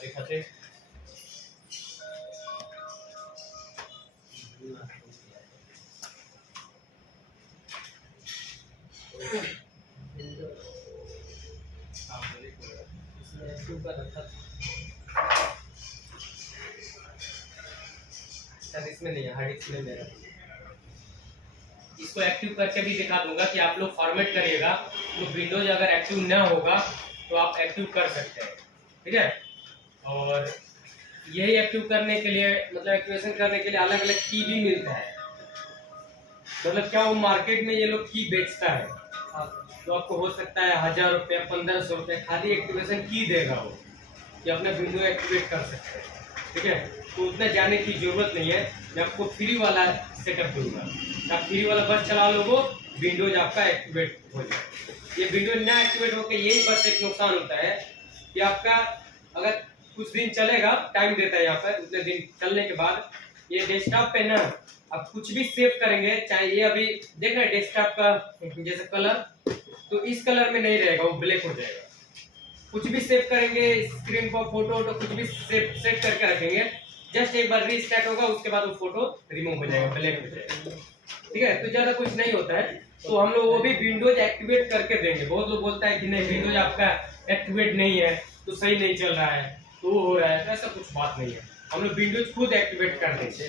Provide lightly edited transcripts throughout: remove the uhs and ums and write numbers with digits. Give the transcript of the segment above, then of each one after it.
दिखाते इसमें नहीं है, हार्ड डिस्क में मेरा। इसको एक्टिव करके भी दिखा दूंगा कि आप लोग फॉर्मेट करिएगा तो विंडोज अगर एक्टिव ना होगा तो आप एक्टिव कर सकते हैं, ठीक है। और यही एक्टिव करने के लिए मतलब एक्टिवेशन करने के लिए अलग अलग की भी मिलता है। मतलब क्या वो मार्केट में ये लोग की बेचता है तो आपको हो सकता है 1000 रुपये 1500 रुपये खाली एक्टिवेशन की देगा वो कि अपना विंडो एक्टिवेट कर सकते हैं, ठीक है। तो उतना जाने की जरूरत नहीं है, मैं आपको फ्री वाला सेटअप दूंगा। आप फ्री वाला बस चला लोगो, विंडोज आपका एक्टिवेट हो जाए। ये विंडोज ना एक्टिवेट होकर यही बस एक नुकसान होता है कि आपका अगर कुछ दिन चलेगा, टाइम देता है यहाँ पर, उतने दिन चलने के बाद ये डेस्कटॉप पे ना आप कुछ भी सेव करेंगे, चाहे ये अभी देख रहे डेस्कटॉप का जैसे कलर, तो इस कलर में नहीं रहेगा, वो ब्लैक हो जाएगा। कुछ भी सेव करेंगे स्क्रीन पर फोटो तो कुछ भी सेव करके रखेंगे, जस्ट एक बार रीस्टार्ट होगा उसके बाद वो फोटो रिमूव हो जाएगा, ब्लैक हो जाएगा, ठीक है। तो ज्यादा कुछ नहीं होता है, तो हम लोग वो भी विंडोज एक्टिवेट करके देंगे। बहुत लोग बोलता है कि नहीं विंडोज आपका एक्टिवेट नहीं है तो सही नहीं चल रहा है, तो वो हो रहा है, तो ऐसा कुछ बात नहीं है। हम लोग विंडोज खुद एक्टिवेट कर देंगे,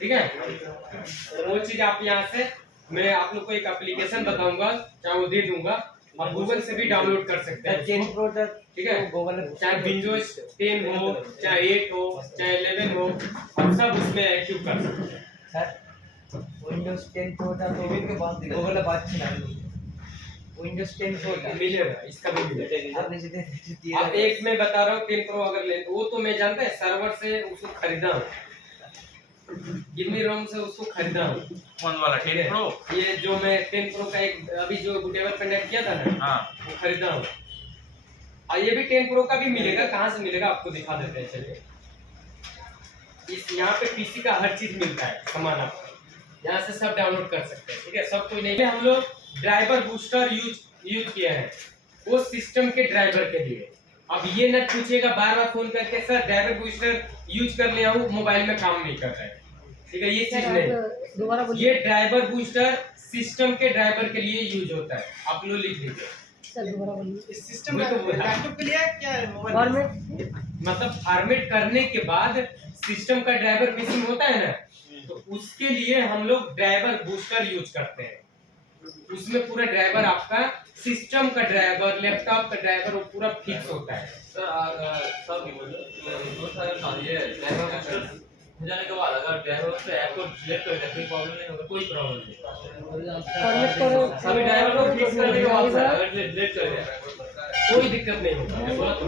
ठीक है। तो वो चीज आप यहाँ से मैं आप लोग को एक एप्लीकेशन बताऊंगा, चाहे वो दे दूंगा, और गूगल से भी डाउनलोड कर सकते हैं, ठीक है। चाहे विंडोज 10 हो, चाहे 8 हो, चाहे 11 हो, हम सब उसमें एक्टिव कर सकते हैं। विंडोज 10 प्रो तो गूगल बात विंडोज 10 प्रो मिलेगा, इसका भी मिलेगा। अब एक मैं बता रहा हूँ 10 प्रो अगर ले वो तो मैं जानता है सर्वर से उसको खरीदा हूँ, गिमी रोम से उसको खरीदा हूँ कौन वाला 10 प्रो? ये जो मैं 10 प्रो का एक अभी जो डेवलप कनेक्ट किया था ना, हाँ वो खरीदा हूँ। और ये भी 10 प्रो का भी मिलेगा, कहाँ से मिलेगा आपको दिखा देते हैं, चलिए। इस यहाँ पे पीसी का हर चीज मिलता है सामान, आपको यहाँ से सब डाउनलोड कर सकते हैं, ठीक है। सब कोई नहीं, हम लोग ड्राइवर बूस्टर यूज किए हैं वो सिस्टम के ड्राइवर के लिए। अब ये न पूछिएगा बार बार फोन करके सर ड्राइवर बूस्टर यूज कर लिया हूँ मोबाइल में काम नहीं कर रहा है, ठीक है। ये चीज नहीं, ये ड्राइवर बूस्टर सिस्टम के ड्राइवर के लिए यूज होता है, आप लोग लिख लीजिए। इस सिस्टम में तो लैपटॉप के लिए क्या है, फॉर्मेट मतलब फॉर्मेट करने के बाद सिस्टम का ड्राइवर मिसिंग होता है ना, तो उसके लिए हम लोग ड्राइवर बूस्टर यूज करते हैं। उसमें पूरा ड्राइवर आपका सिस्टम का ड्राइवर, लैपटॉप का ड्राइवर वो पूरा फिक्स होता है। हो जाने के बाद अगर ड्राइवर से ऐप को सिलेक्ट कर दें कोई प्रॉब्लम नहीं होगा, कोई प्रॉब्लम नहीं। सभी ड्राइवर को फिक्स करने के बाद अगर डिलीट कर दिया कोई दिक्कत नहीं होगा, मैं बोला तो।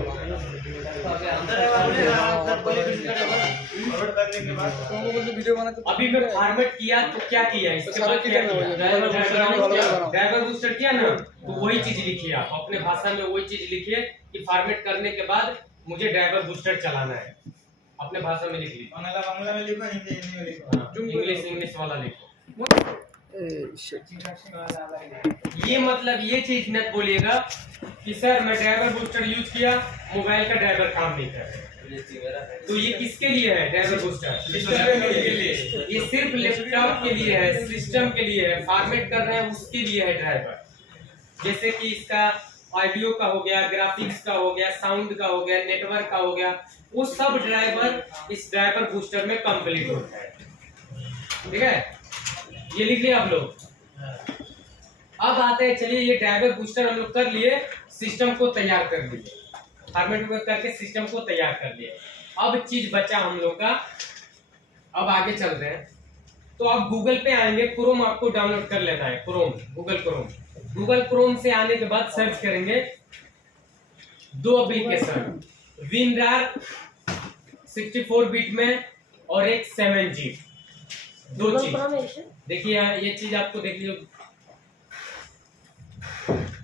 अभी मैं फॉर्मेट किया तो क्या किया, इसके बाद क्या किया, ड्राइवर बूस्टर किया ना, तो वही चीज लिखिए आप अपने भाषा में, वही चीज लिखिए कि फॉर्मेट करने के बाद मुझे ड्राइवर बूस्टर चलाना है, अपने भाषा में लिख लीजिए। बांग्ला में लिखो, हिंदी में लिखो, इंग्लिश वाला लिखो। ये मतलब ये चीज न बोलिएगा कि सर मैं ड्राइवर बूस्टर यूज किया मोबाइल का ड्राइवर काम नहीं कर रहा। तो ये किसके लिए है ड्राइवर बूस्टर? ये सिर्फ लैपटॉप के लिए है, सिस्टम के लिए है, फॉर्मेट कर रहे हैं उसके लिए है ड्राइवर। जैसे कि इसका ऑडियो का हो गया, ग्राफिक्स का हो गया, साउंड का हो गया, नेटवर्क का हो गया, वो सब ड्राइवर इस ड्राइवर बूस्टर में कंप्लीट होता है, ठीक है। ये लिख लिया आप लोग। अब आते हैं, चलिए ये ड्राइवर बूस्टर हम लोग कर लिए, सिस्टम को तैयार कर लिए, फॉर्मेट करके सिस्टम को तैयार कर लिए। अब चीज बचा हम लोग का, अब आगे चल रहे हैं। तो आप गूगल पे आएंगे, क्रोम आपको डाउनलोड कर लेना है, क्रोम, गूगल क्रोम से आने के बाद सर्च करेंगे दो एप्लीकेशन, विनरार 64 बिट में और एक 7G, दो चीज देखिए। ये चीज आपको देखिए,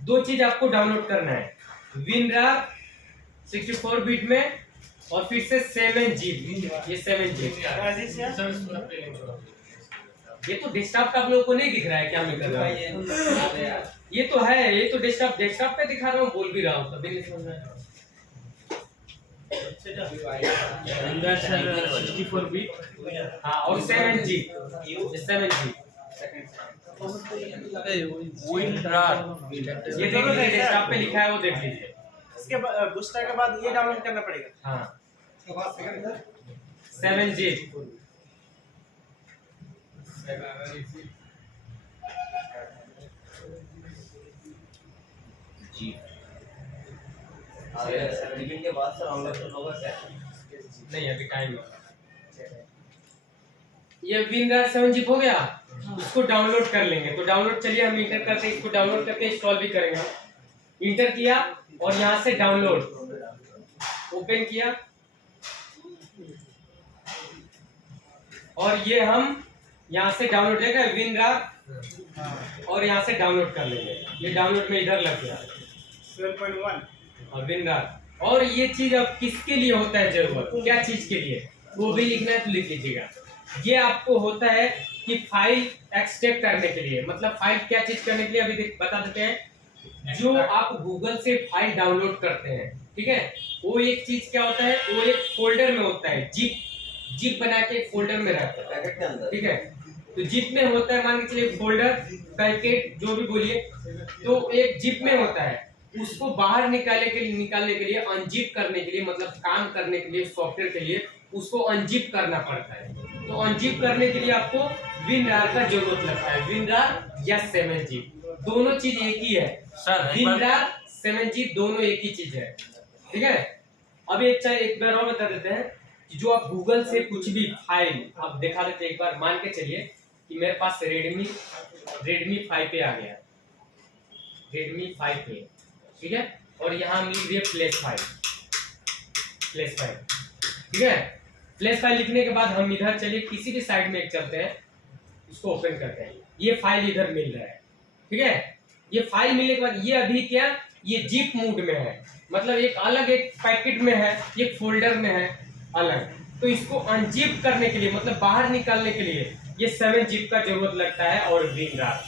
दो चीज आपको डाउनलोड करना है, विनरार 64 बिट में और फिर से 7G, ये 7G। ये तो डेस्कटॉप का आप लोगों को नहीं दिख रहा है क्या मैं कर रहा हूँ, ये तो है, ये तो डेस्कटॉप पे दिखा रहा हूँ, बोल भी रहा हूँ, तभी नहीं समझ रहा है। अंदर सर 64 बिट। हाँ और 7G 7G विनरार ये देख लीजिए डेस्कटॉप पे लिखा है वो देख लीजिए। इसके बाद बूस्टर के बाद ये डाउनलोड करना पड़ेगा। हाँ उसके बाद सेकंड 7G जी सेकंड के बाद सर डाउनलोड होगा क्या? नहीं अभी टाइम ये विनरार 7G हो गया। इसको डाउनलोड कर लेंगे तो डाउनलोड चलिए हम इंटर करते हैं, इसको डाउनलोड करके इंस्टॉल भी करेंगे। इंटर किया और यहाँ से डाउनलोड ओपन किया और ये हम यहाँ से डाउनलोड लेगा विनरार और यहाँ से डाउनलोड कर लेंगे। ये डाउनलोड में इधर लग गया 12.1 और विनरार। और ये चीज अब किसके लिए होता है जरूरत, क्या चीज के लिए वो भी लिखना है तो लिख लीजिएगा। ये आपको होता है कि फाइल एक्सट्रैक्ट करने के लिए, मतलब फाइल क्या चीज करने के लिए अभी बता देते हैं। जो आप गूगल से फाइल डाउनलोड करते हैं, ठीक है, वो एक चीज क्या होता है, वो एक फोल्डर में होता है, जिप बना के एक फोल्डर में रहता है पैकेट के अंदर, ठीक है। तो जिप में होता है, मान के चलिए फोल्डर पैकेट जो भी बोलिए, तो एक जिप में होता है। उसको बाहर निकालने के लिए अनजिप करने के लिए, मतलब काम करने के लिए सॉफ्टवेयर के लिए उसको अनजिप करना पड़ता है। तो अनजिप करने के लिए आपको विनरार का जरूरत लगता है। विनरार या 7G दोनों चीज एक ही है सर विनरार 7G दोनों एक ही चीज है, ठीक है। अब एक बार और बता देते हैं कि जो आप गूगल से कुछ भी फाइल आप दिखा देते हैं। एक बार मान के चलिए कि मेरे पास रेडमी 5 आ गया, रेडमी 5 ठीक है, और यहाँ हम लिख दिए फ्लैश फाइल, ठीक है। फ्लैश फाइल लिखने के बाद हम इधर चलिए किसी भी साइड में एक चलते हैं, इसको ओपन करते हैं। ये फाइल इधर मिल रहा है, ठीक है। ये फाइल मिलने के बाद ये अभी क्या, ये जिप मोड में है, मतलब एक अलग एक पैकेट में है, एक फोल्डर में है अलग। तो इसको अनजिप करने के लिए, मतलब बाहर निकालने के लिए ये 7G का जरूरत लगता है। और विनरार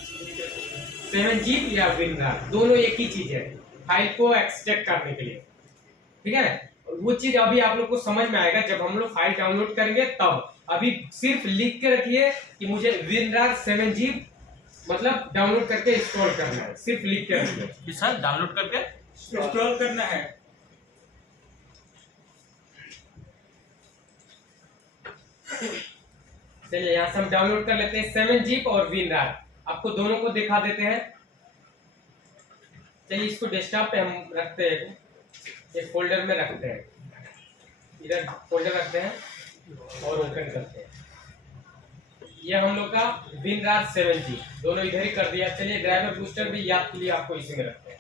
7G या विनरार दोनों एक ही चीज है फाइल को एक्सट्रैक्ट करने के लिए, ठीक है। वो चीज अभी आप लोग को समझ में आएगा जब हम लोग फाइल डाउनलोड करेंगे तब। अभी सिर्फ लिख के रखिए कि मुझे विनरार 7G मतलब डाउनलोड करके इंस्टॉल करना है, सिर्फ लिख के रखिए। सर डाउनलोड करके इंस्टॉल करना है। चलिए यहाँ से हम डाउनलोड कर लेते हैं 7G और विनरार, आपको दोनों को दिखा देते हैं। चलिए इसको डेस्कटॉप पे हम रखते हैं, एक फोल्डर में रखते हैं, इधर फोल्डर रखते हैं और ओपन करते हैं। ये हम लोग का विनरार 7G दोनों इधर ही कर दिया। चलिए ड्राइवर बूस्टर भी याद के लिए आपको इसी में रखते हैं।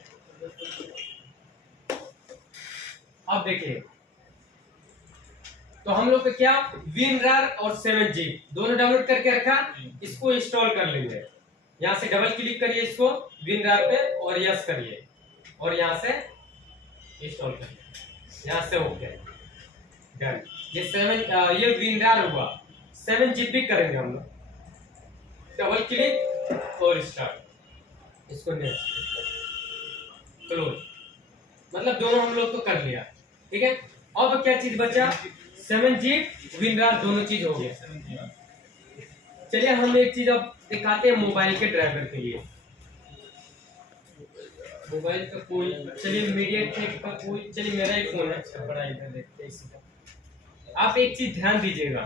अब देखिए तो हम लोग का क्या, विनरार और 7G दोनों डाउनलोड करके रखा, इसको इंस्टॉल कर लेंगे। यहाँ से डबल क्लिक करिए इसको विनरार पे और यस करिए और यहाँ से इंस्टॉल करिए, यहाँ से हो गया डन। ये विनरार हुआ। 7G भी करेंगे हम लोग, डबल क्लिक और स्टार्ट, इसको नेक्स्ट क्लोज, मतलब दोनों हम लोग तो कर लिया, ठीक है। अब क्या चीज बचा, 7G विनरार दोनों चीज हो गया। चलिए हम एक चीज अब दिखाते हैं मोबाइल के ड्राइवर के लिए। मोबाइल का कोई, चलिए मीडियाटेक का कोई, चलिए मेरा ही फोन है, अच्छा बड़ा इधर देखते हैं इसी का। आप एक चीज ध्यान दीजिएगा,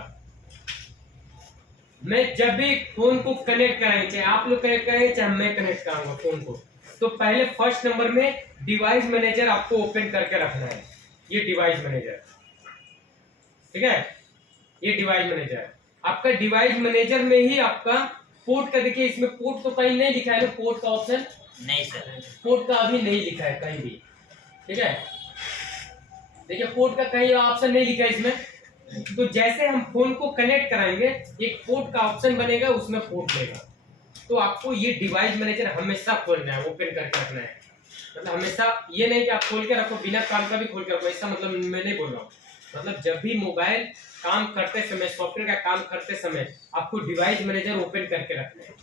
मैं जब भी फोन को कनेक्ट कराएंगे, चाहे आप लोग कनेक्ट कराएंगे चाहे मैं कनेक्ट कराऊंगा फोन को, तो पहले फर्स्ट नंबर में डिवाइस मैनेजर आपको ओपन करके रखना है। ये डिवाइस मैनेजर, ठीक है, ये डिवाइस मैनेजर। आपका डिवाइस मैनेजर में ही आपका पोर्ट का, देखिए इसमें पोर्ट तो कहीं नहीं लिखा है, पोर्ट का ऑप्शन नहीं सर, पोर्ट का अभी नहीं लिखा है कहीं भी, ठीक है। देखिए पोर्ट का कहीं ऑप्शन नहीं लिखा है इसमें। तो जैसे हम फोन को कनेक्ट कराएंगे एक पोर्ट का ऑप्शन बनेगा, उसमें पोर्ट लेगा। तो आपको ये डिवाइस मैनेजर हमेशा खोलना है, ओपन करके रखना है। मतलब हमेशा ये नहीं कि आप खोल के रखो, बिना काम का भी खोल के रखो, ऐसा मतलब मैं नहीं बोल रहा हूँ। मतलब जब भी मोबाइल काम करते समय, सॉफ्टवेयर का काम करते समय आपको डिवाइस मैनेजर ओपन करके रखना है।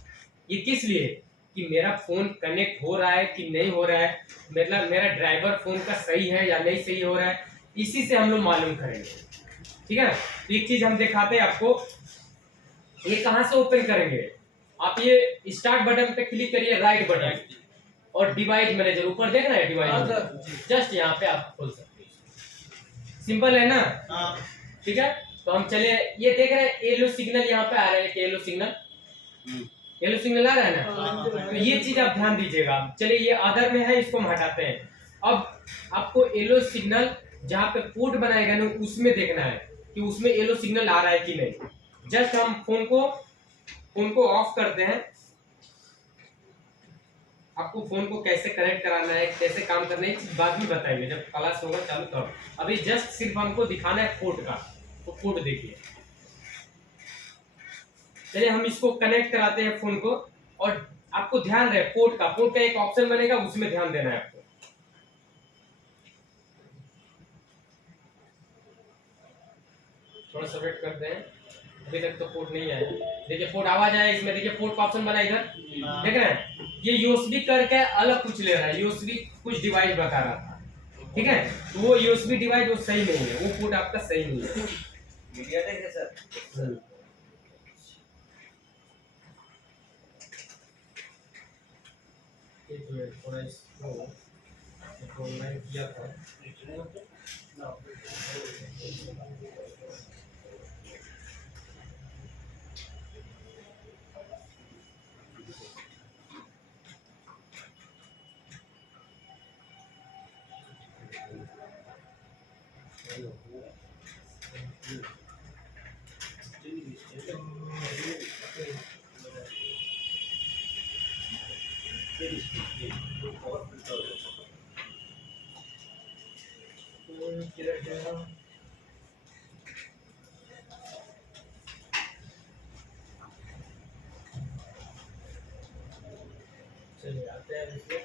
ये किस लिए, कि मेरा फोन कनेक्ट हो रहा है कि नहीं हो रहा है, मतलब मेरा ड्राइवर फोन का सही है या नहीं सही हो रहा है, इसी से हम लोग मालूम करेंगे, ठीक है। तो एक चीज हम दिखाते हैं आपको, ये कहाँ से ओपन करेंगे। आप ये स्टार्ट बटन पे क्लिक करिए, राइट बटन, और डिवाइस मैनेजर ऊपर देख रहे हैं, डिवाइस जस्ट यहाँ पे आप खोल सकते हैं। सिंपल है ना, ठीक है। तो हम चले, ये देख रहे हैं येलो सिग्नल यहाँ पे आ रहा है, येलो सिग्नल, येलो सिग्नल आ रहा है ना। तो ये चीज आप ध्यान दीजिएगा। चलिए ये अदर में है, इसको हम हटाते हैं। अब आपको येलो सिग्नल जहाँ पे पोर्ट बनाएगा ना, उसमें देखना है कि उसमें येलो सिग्नल आ रहा है कि नहीं। जस्ट हम फोन को ऑफ करते हैं। आपको फोन को कैसे कनेक्ट कराना है, कैसे काम करना है, इस बाद में बताएंगे जब क्लास होगा चालू तब। अभी जस्ट सिर्फ हमको दिखाना है पोर्ट का, तो पोर्ट देखिए। चलिए हम इसको कनेक्ट कराते हैं फोन को, और आपको ध्यान रहे पोर्ट का एक ऑप्शन बनेगा, उसमें ध्यान देना है आपको। थोड़ा सा वेट करते हैं, अभी तक तो पोर्ट नहीं आया। देखिए पोर्ट आवाज आया इसमें, देखिए पोर्ट का ऑप्शन बना इधर, देख रहे हैं। ये यूएसबी करके अलग कुछ ले रहा है, यूएसबी कुछ डिवाइस बता रहा था, ठीक है। तो वो यूएसबी डिवाइस वो सही नहीं है, वो पोर्ट आपका सही नहीं है। मीडियाटेक है सर। एक मिनट, थोड़ा इसको ऑनलाइन किया था। चलिए आते हैं इसमें,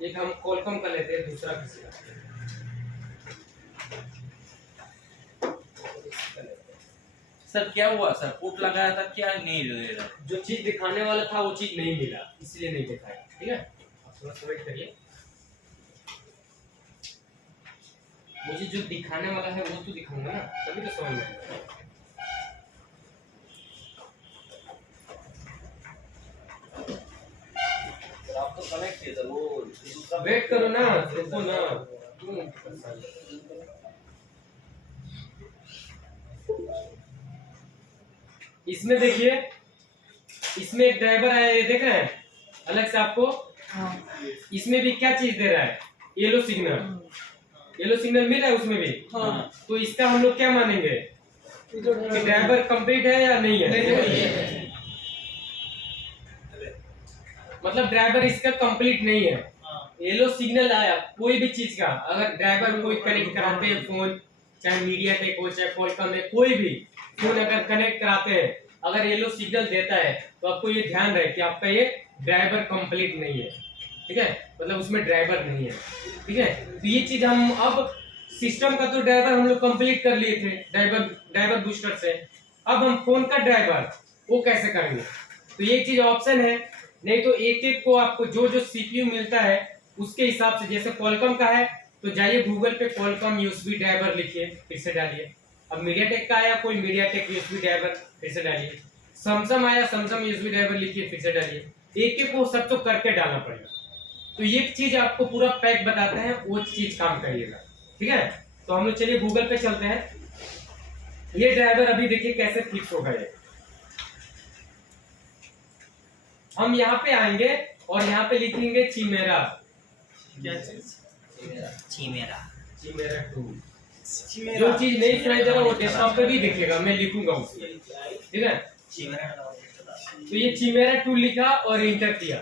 एक हम कॉलकॉम का लेते हैं, दूसरा किसी का। सर क्या हुआ सर, पोर्ट लगाया था क्या नहीं ले रहा? जो चीज दिखाने वाला था वो चीज नहीं मिला, इसलिए नहीं दिखाया, ठीक है। आप थोड़ा सा वेट करिए, मुझे जो दिखाने वाला है वो तो दिखाऊंगा ना, तभी तो समझ में आएगा। आप तो कनेक्ट किए सर, वो दूसरा वेट करो ना, रुको ना, क्यों परेशान? इसमें देखिए, इसमें एक ड्राइवर आया, ये देख रहे हैं अलग से आपको। इसमें भी क्या चीज दे रहा है, येलो सिग्नल, येलो सिग्नल मिल रहा है उसमें भी। तो इसका हम लोग क्या मानेंगे कि ड्राइवर कंप्लीट है या नहीं है? मतलब ड्राइवर इसका कंप्लीट नहीं है। येलो सिग्नल आया कोई भी चीज का, अगर ड्राइवर कोई कनेक्ट कराते हैं फोन, चाहे मीडियाटेक हो चाहे क्वालकॉम है, कोई भी फोन अगर कनेक्ट कराते हैं, अगर येलो सिग्नल देता है, तो आपको ये ध्यान रहे कि आपका ये ड्राइवर कंप्लीट नहीं है, ठीक है। मतलब उसमें ड्राइवर नहीं है, ठीक है। तो ये चीज हम अब सिस्टम का तो ड्राइवर हम लोग कंप्लीट कर लिए थे ड्राइवर बूस्टर से। अब हम फोन का ड्राइवर वो कैसे करेंगे, तो ये चीज ऑप्शन है। नहीं तो एक एक को आपको जो जो सीपीयू मिलता है उसके हिसाब से, जैसे क्वालकॉम का है तो जाइए गूगल पे क्वालकॉम यूएसबी ड्राइवर लिखिए, फिर से डालिए। अब मीडियाटेक का आया कोई मीडियाटेक यूएसबी ड्राइवर, फिर से डालिए। सैमसंग आया सैमसंग यूएसबी ड्राइवर लिखिए, फिर से डालिए। एक एक को सब तो करके डालना पड़ेगा। तो ये चीज आपको पूरा पैक बताते हैं, वो चीज काम करिएगा, ठीक है। तो हम लोग चलिए गूगल पे चलते हैं। ये ड्राइवर अभी देखिए कैसे फिक्स होगा। ये हम यहाँ पे आएंगे और यहाँ पे लिखेंगे चिमेरा, क्या चीज? चीमेरा। चिमेरा 2। जो चीज नहीं सुनाई दे रहा वो डेस्कटॉप पे भी दिखेगा, मैं लिखूंगा उसको, ठीक है। तो ये चिमेरा 2 लिखा और इंटर किया,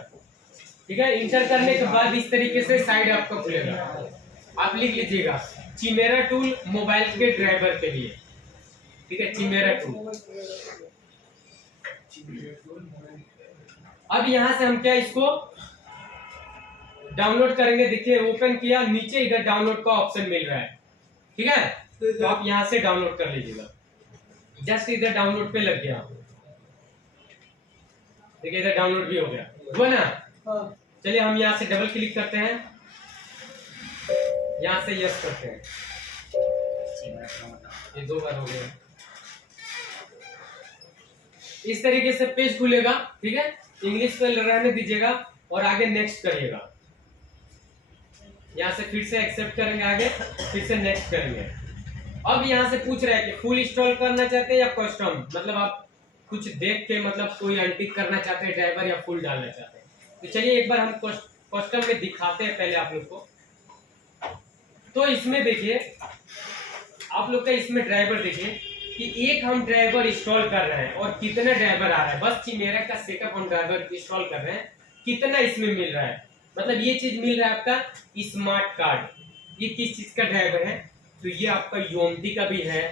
ठीक है। इंटर करने के बाद इस तरीके से साइड आपका खुलेगा। आप लिख लीजिएगा चिमेरा टूल मोबाइल के ड्राइवर के लिए, ठीक है, चिमेरा टूल। अब यहाँ से हम क्या इसको डाउनलोड करेंगे। देखिए ओपन किया, नीचे इधर डाउनलोड का ऑप्शन मिल रहा है, ठीक है। तो आप यहाँ से डाउनलोड कर लीजिएगा। जस्ट इधर डाउनलोड पे लग गया, देखिए इधर डाउनलोड भी हो गया, हुआ ना। चलिए हम यहाँ से डबल क्लिक करते हैं, यहाँ से यस करते हैं। ये 2 बार हो गया। इस तरीके से पेज खुलेगा, ठीक है। इंग्लिश पे रहने दीजिएगा और आगे नेक्स्ट करिएगा। यहाँ से फिर से एक्सेप्ट करेंगे, आगे फिर से नेक्स्ट करेंगे। अब यहाँ से पूछ रहा है कि फुल इंस्टॉल करना चाहते हैं या कस्टम, मतलब आप कुछ देख के मतलब कोई अनटिक करना चाहते हैं ड्राइवर या फुल डालना चाहते हैं। तो चलिए एक बार हम कस्टम में दिखाते हैं पहले आप लोग को। तो इसमें देखिए आप लोग का इसमें ड्राइवर देखिए कि एक हम ड्राइवर इंस्टॉल कर रहे हैं और कितना ड्राइवर आ रहा है। बस चिमेरा का सेटअप हम ड्राइवर इंस्टॉल कर रहे हैं, कितना इसमें मिल रहा है। मतलब ये चीज मिल रहा है आपका स्मार्ट कार्ड। ये किस चीज का ड्राइवर है, तो ये आपका यूएमटी का भी है,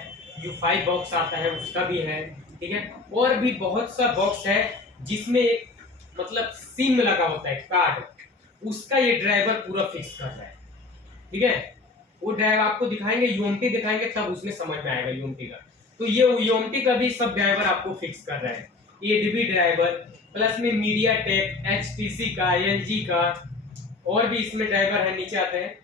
U5 बॉक्स आता है उसका भी है, ठीक है। और भी बहुत सा बॉक्स है जिसमें एक मतलब सिम लगा होता है कार्ड, उसका ये ड्राइवर पूरा फिक्स कर रहा है, ठीक है। वो ड्राइवर आपको दिखाएंगे, यूएमटी दिखाएंगे तब उसमें समझ में आएगा यूएमटी का। तो ये यूएमटी का भी सब ड्राइवर आपको फिक्स कर रहा है। एडबी ड्राइवर प्लस में मीडिया टेक, HTC का, LG का, और भी इसमें ड्राइवर है। नीचे आते हैं,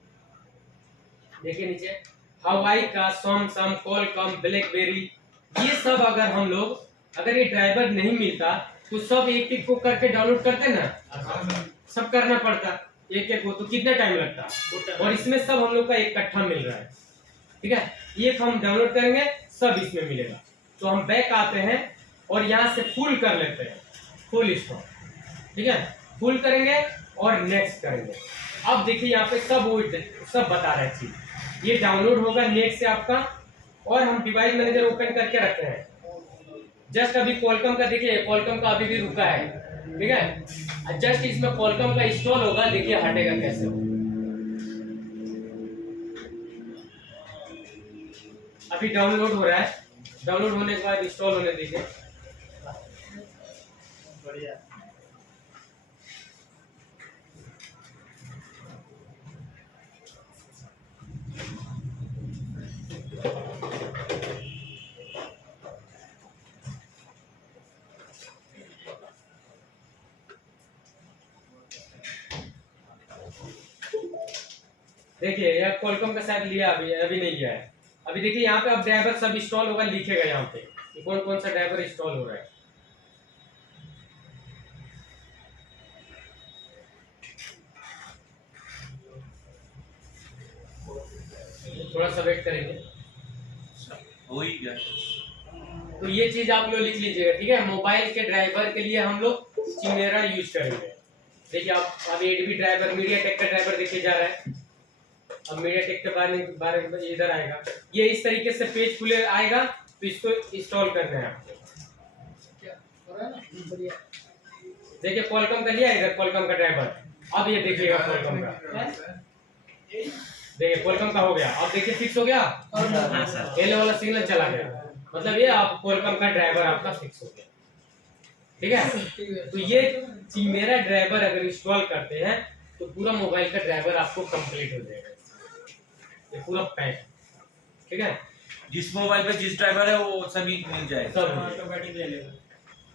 देखिए नीचे हवाई का, सैमसंग, कॉलकॉम, ब्लैकबेरी, ये सब अगर हम लोग अगर ये ड्राइवर नहीं मिलता तो सब एक एक को करके डाउनलोड करते ना, सब करना पड़ता एक एक को, तो कितना टाइम लगता। और इसमें सब हम लोग का इकट्ठा मिल रहा है, ठीक है। एक हम डाउनलोड करेंगे सब इसमें मिलेगा। तो हम बैक आते हैं और यहाँ से फुल कर लेते हैं, फुल इंस्टॉल, ठीक है। फुल करेंगे और नेक्स्ट करेंगे। अब देखिए यहाँ पे सब बता रहा है चीज। ये डाउनलोड होगा नेट से आपका, और हम डिवाइस मैनेजर ओपन करके रखते हैं। जस्ट अभी कॉलकॉम का देखिए, कॉलकॉम का अभी भी रुका है, ठीक है। जस्ट इसमें कॉलकॉम का इंस्टॉल होगा, देखिए हटेगा कैसे हो। अभी डाउनलोड हो रहा है, डाउनलोड होने के बाद इंस्टॉल होने दीजिए। बढ़िया। देखिए यह कॉलकॉम का शायद लिया, अभी नहीं लिया है। अभी देखिए यहाँ पे अब ड्राइवर सब इंस्टॉल होगा, लिखेगा यहाँ पे कि कौन कौन सा ड्राइवर इंस्टॉल हो रहा है। थोड़ा सा वेट करेंगे, हो ही गया। तो ये चीज आप लोग लिख लीजिएगा, ठीक है। मोबाइल के ड्राइवर के लिए हम लोग चिमेरा यूज करेंगे। देखिए आप अब एडबी ड्राइवर, मीडिया टेक का ड्राइवर देखे जा रहा है। अब मीडिया टेक के बारे में इधर आएगा, ये इस तरीके से पेज खुले आएगा, तो इसको इंस्टॉल करना है आपको। देखिए कॉलकॉम का लिया इधर, कॉलकॉम का ड्राइवर। अब ये देखिएगा कॉलकॉम का, देखिए कॉलकॉम का हो गया। अब देखिए फिक्स हो गया, एल वाला सिग्नल चला गया, मतलब ये आप कॉलकॉम का ड्राइवर आपका फिक्स हो गया, ठीक है। तो ये चिमेरा ड्राइवर अगर इंस्टॉल करते हैं तो पूरा मोबाइल का ड्राइवर आपको कंप्लीट हो जाएगा, ये पूरा पैक, ठीक है। जिस मोबाइल पे जिस ड्राइवर है वो सभी मिल जाएगा, सब ऑटोमेटिक ले लेगा।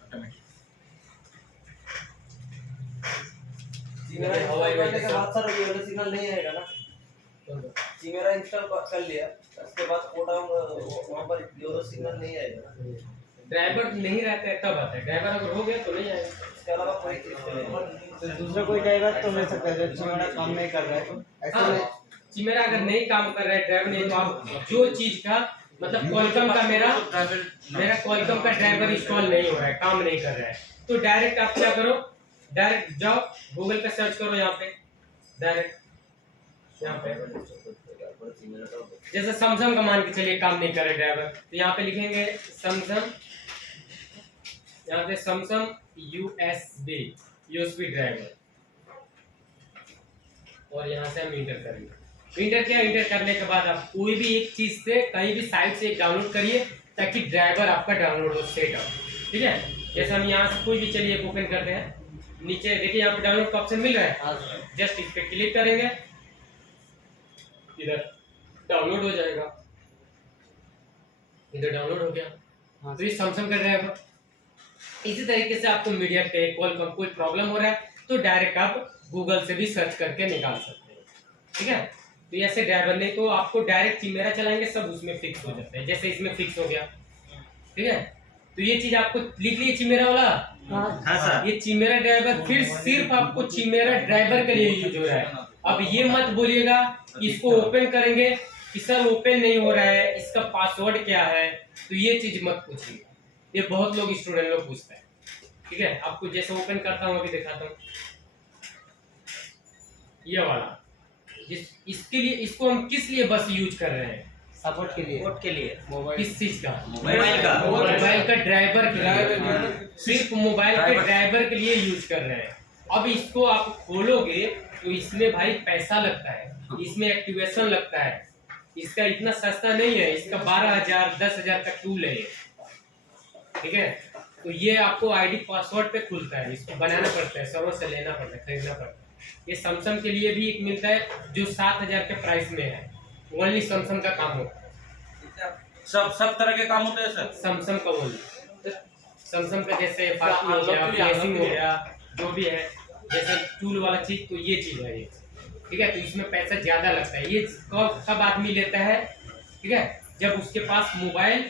ऑटोमेटिक। चिमेरा हवाई वाले के बाद सर ये वाला सिग्नल नहीं आएगा ना। चिमेरा इंस्टॉल कर लिया, उसके बाद कोटा वहां पर ये वाला सिग्नल नहीं आएगा। ड्राइवर नहीं रहता है तब आता है, ड्राइवर अगर हो गया तो नहीं आएगा। इसके अलावा कोई चीज नहीं। दूसरा कोई ड्राइवर तो मिल सकता है जब चिमेरा काम नहीं कर रहा है तो ऐसे में चिमेरा अगर नहीं काम कर रहा है ड्राइवर नहीं, तो आप जो चीज का मतलब कॉलकॉम का मेरा कॉलकॉम का ड्राइवर इंस्टॉल नहीं हो रहा है, काम नहीं कर रहा है, तो डायरेक्ट आप क्या करो, डायरेक्ट जाओ गूगल पे सर्च करो, यहाँ पे डायरेक्ट यहाँ पे जैसे सैमसंग का मान के चलिए काम नहीं कर रहे ड्राइवर, तो यहाँ पे लिखेंगे सैमसंग, यहाँ पे सैमसंग यूएसबी ड्राइवर, और यहाँ से हम इंटर करेंगे। इंटर करने के बाद आप कोई भी एक चीज से कहीं भी साइट से डाउनलोड करिए ताकि ड्राइवर आपका डाउनलोड हो सेटअप, ठीक है। जैसे हम यहाँ से कोई भी चलिए ओपन करते हैं, नीचे देखिए यहाँ पे डाउनलोड का ऑप्शन मिल रहा है, जस्ट इस पे क्लिक करेंगे, इधर डाउनलोड हो जाएगा, इधर डाउनलोड हो गया। तो ये सैमसंग का ड्राइवर। इसी तरीके से आपको मीडिया टेक, कॉलकॉम कोई प्रॉब्लम हो रहा है तो डायरेक्ट आप गूगल से भी सर्च करके निकाल सकते हैं, ठीक है। तो ऐसे ड्राइवर नहीं, तो आपको डायरेक्ट चिमेरा चलाएंगे सब उसमें फिक्स हो जाता है, जैसे इसमें फिक्स हो गया। ठीक है, तो ये चीज आपको लिख लिए चिमेरा वाला। हाँ सर। ये चिमेरा ड्राइवर फिर सिर्फ आपको चिमेरा ड्राइवर के लिए यूज हो रहा है। अब ये मत बोलिएगा कि इसको ओपन करेंगे कि सर ओपन नहीं हो रहा है, इसका पासवर्ड क्या है, तो ये चीज मत पूछिए, ये बहुत लोग स्टूडेंट लोग पूछते हैं। ठीक है, आपको जैसे ओपन करता हूँ अभी दिखाता हूँ, ये वाला इसके लिए, इसको हम किस लिए बस यूज कर रहे हैं? सपोर्ट के लिए। कोड के लिए किस चीज का? मोबाइल का। मोबाइल का ड्राइवर के लिए, सिर्फ मोबाइल के ड्राइवर के लिए यूज कर रहे हैं। अब इसको आप खोलोगे तो इसमें भाई पैसा लगता है, इसमें एक्टिवेशन लगता है, इसका इतना सस्ता नहीं है, इसका 12,000 10,000 का टूल है ये। ठीक है, तो ये आपको आईडी पासवर्ड पे खुलता है, इसको बनाना पड़ता है, सर्वर से लेना पड़ता है, खरीदना पड़ता है। ये सैमसंग के लिए भी एक मिलता है जो 7,000 के प्राइस में है, ओनली सैमसंग का काम होता है। सब तरह के काम होते हैं सर। सैमसंग का ओनली, सैमसंग का जैसे फास्टिंग हो गया, फ्लैशिंग हो गया, जो भी है जैसे टूल वाला चीज, तो ये चीज है ये। ठीक है, तो इसमें पैसा ज्यादा लगता है। ये कब आदमी लेता है? ठीक है, जब उसके पास मोबाइल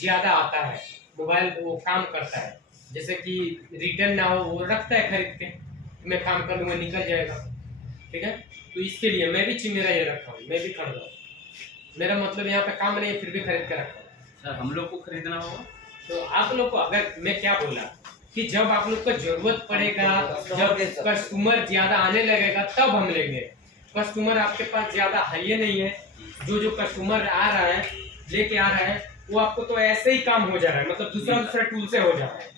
ज्यादा आता है, मोबाइल वो काम करता है, जैसे कि रिटर्न ना हो, वो रखता है खरीद के, मैं काम कर लूँगा निकल जाएगा। ठीक है, तो इसके लिए मैं भी चिमेरा ये रखा हूँ, मैं भी खरीदा हूँ, मेरा मतलब यहाँ पे काम नहीं है फिर भी खरीद कर रखा हूँ। सर हम लोग को खरीदना होगा तो आप लोग को, अगर मैं क्या बोला कि जब आप लोग को जरूरत पड़ेगा, जब कस्टमर ज्यादा आने लगेगा तब हम लेंगे। कस्टमर आपके पास ज्यादा है ये नहीं है, जो कस्टमर आ रहा है लेके आ रहा है वो आपको तो ऐसे ही काम हो जा रहा है, मतलब दूसरा टूल से हो जा रहा है,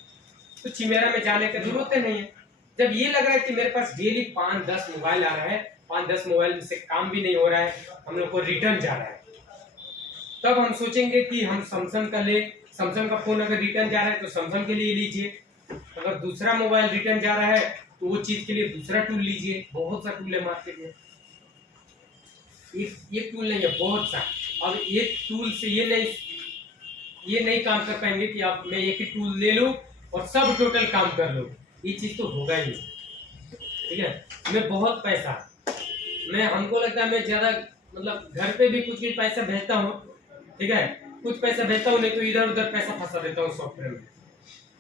तो चिमेरा में जाने की जरूरत नहीं है। जब ये लग रहा है कि मेरे पास डेली 5-10 मोबाइल आ रहा है, 5-10 मोबाइल से काम भी नहीं हो रहा है, हम लोग को रिटर्न जा रहा है, तब हम सोचेंगे कि हम सैमसंग का ले। सैमसंग का फोन अगर रिटर्न जा रहा है तो सैमसंग के लिए लीजिए, अगर दूसरा मोबाइल रिटर्न जा रहा है तो वो चीज के लिए दूसरा टूल लीजिए। बहुत सा टूल है मार्केट में, एक टूल नहीं है, बहुत सा। अब एक टूल से ये नहीं काम कर पाएंगे कि आप मैं एक ही टूल ले लूं और सब टोटल काम कर लूं, ये चीज तो होगा ही नहीं। ठीक है, मैं बहुत पैसा, हमको लगता है मैं ज्यादा, मतलब घर पे भी कुछ भी पैसा भेजता हूँ, ठीक है, कुछ पैसा भेजता हूँ, नहीं तो इधर उधर पैसा फंसा देता हूँ सॉफ्टवेयर में।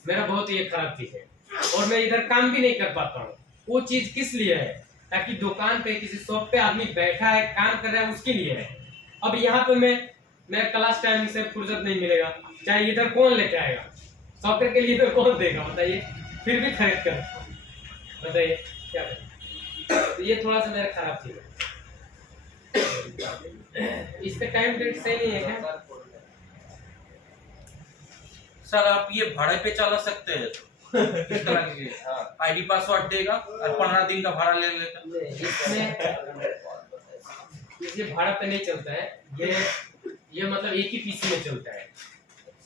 मेरा बहुत ये खराब चीज है, और मैं इधर काम भी नहीं कर पाता हूँ। वो चीज किस लिए है? ताकि दुकान पे किसी शॉप पे आदमी बैठा है काम कर रहा है, उसके लिए है। अब यहाँ पे मेरा क्लास टाइम से फुर्सत नहीं मिलेगा, चाहे इधर कौन लेके आएगा सॉफ्टवेयर के लिए, इधर कौन देगा बताइए, फिर भी खरीद कर बताइए क्या करें। तो ये थोड़ा सा मेरा खराब चीज है। इसका टाइम डेट सही नहीं है क्या? सर आप ये भाड़े पे चला सकते हैं किस तरह की आईडी पासवर्ड देगा और 15 दिन का भाड़ा ले लेगा। इसमें भाड़ा पे नहीं चलता है, ये मतलब एक ही पीसी में चलता है।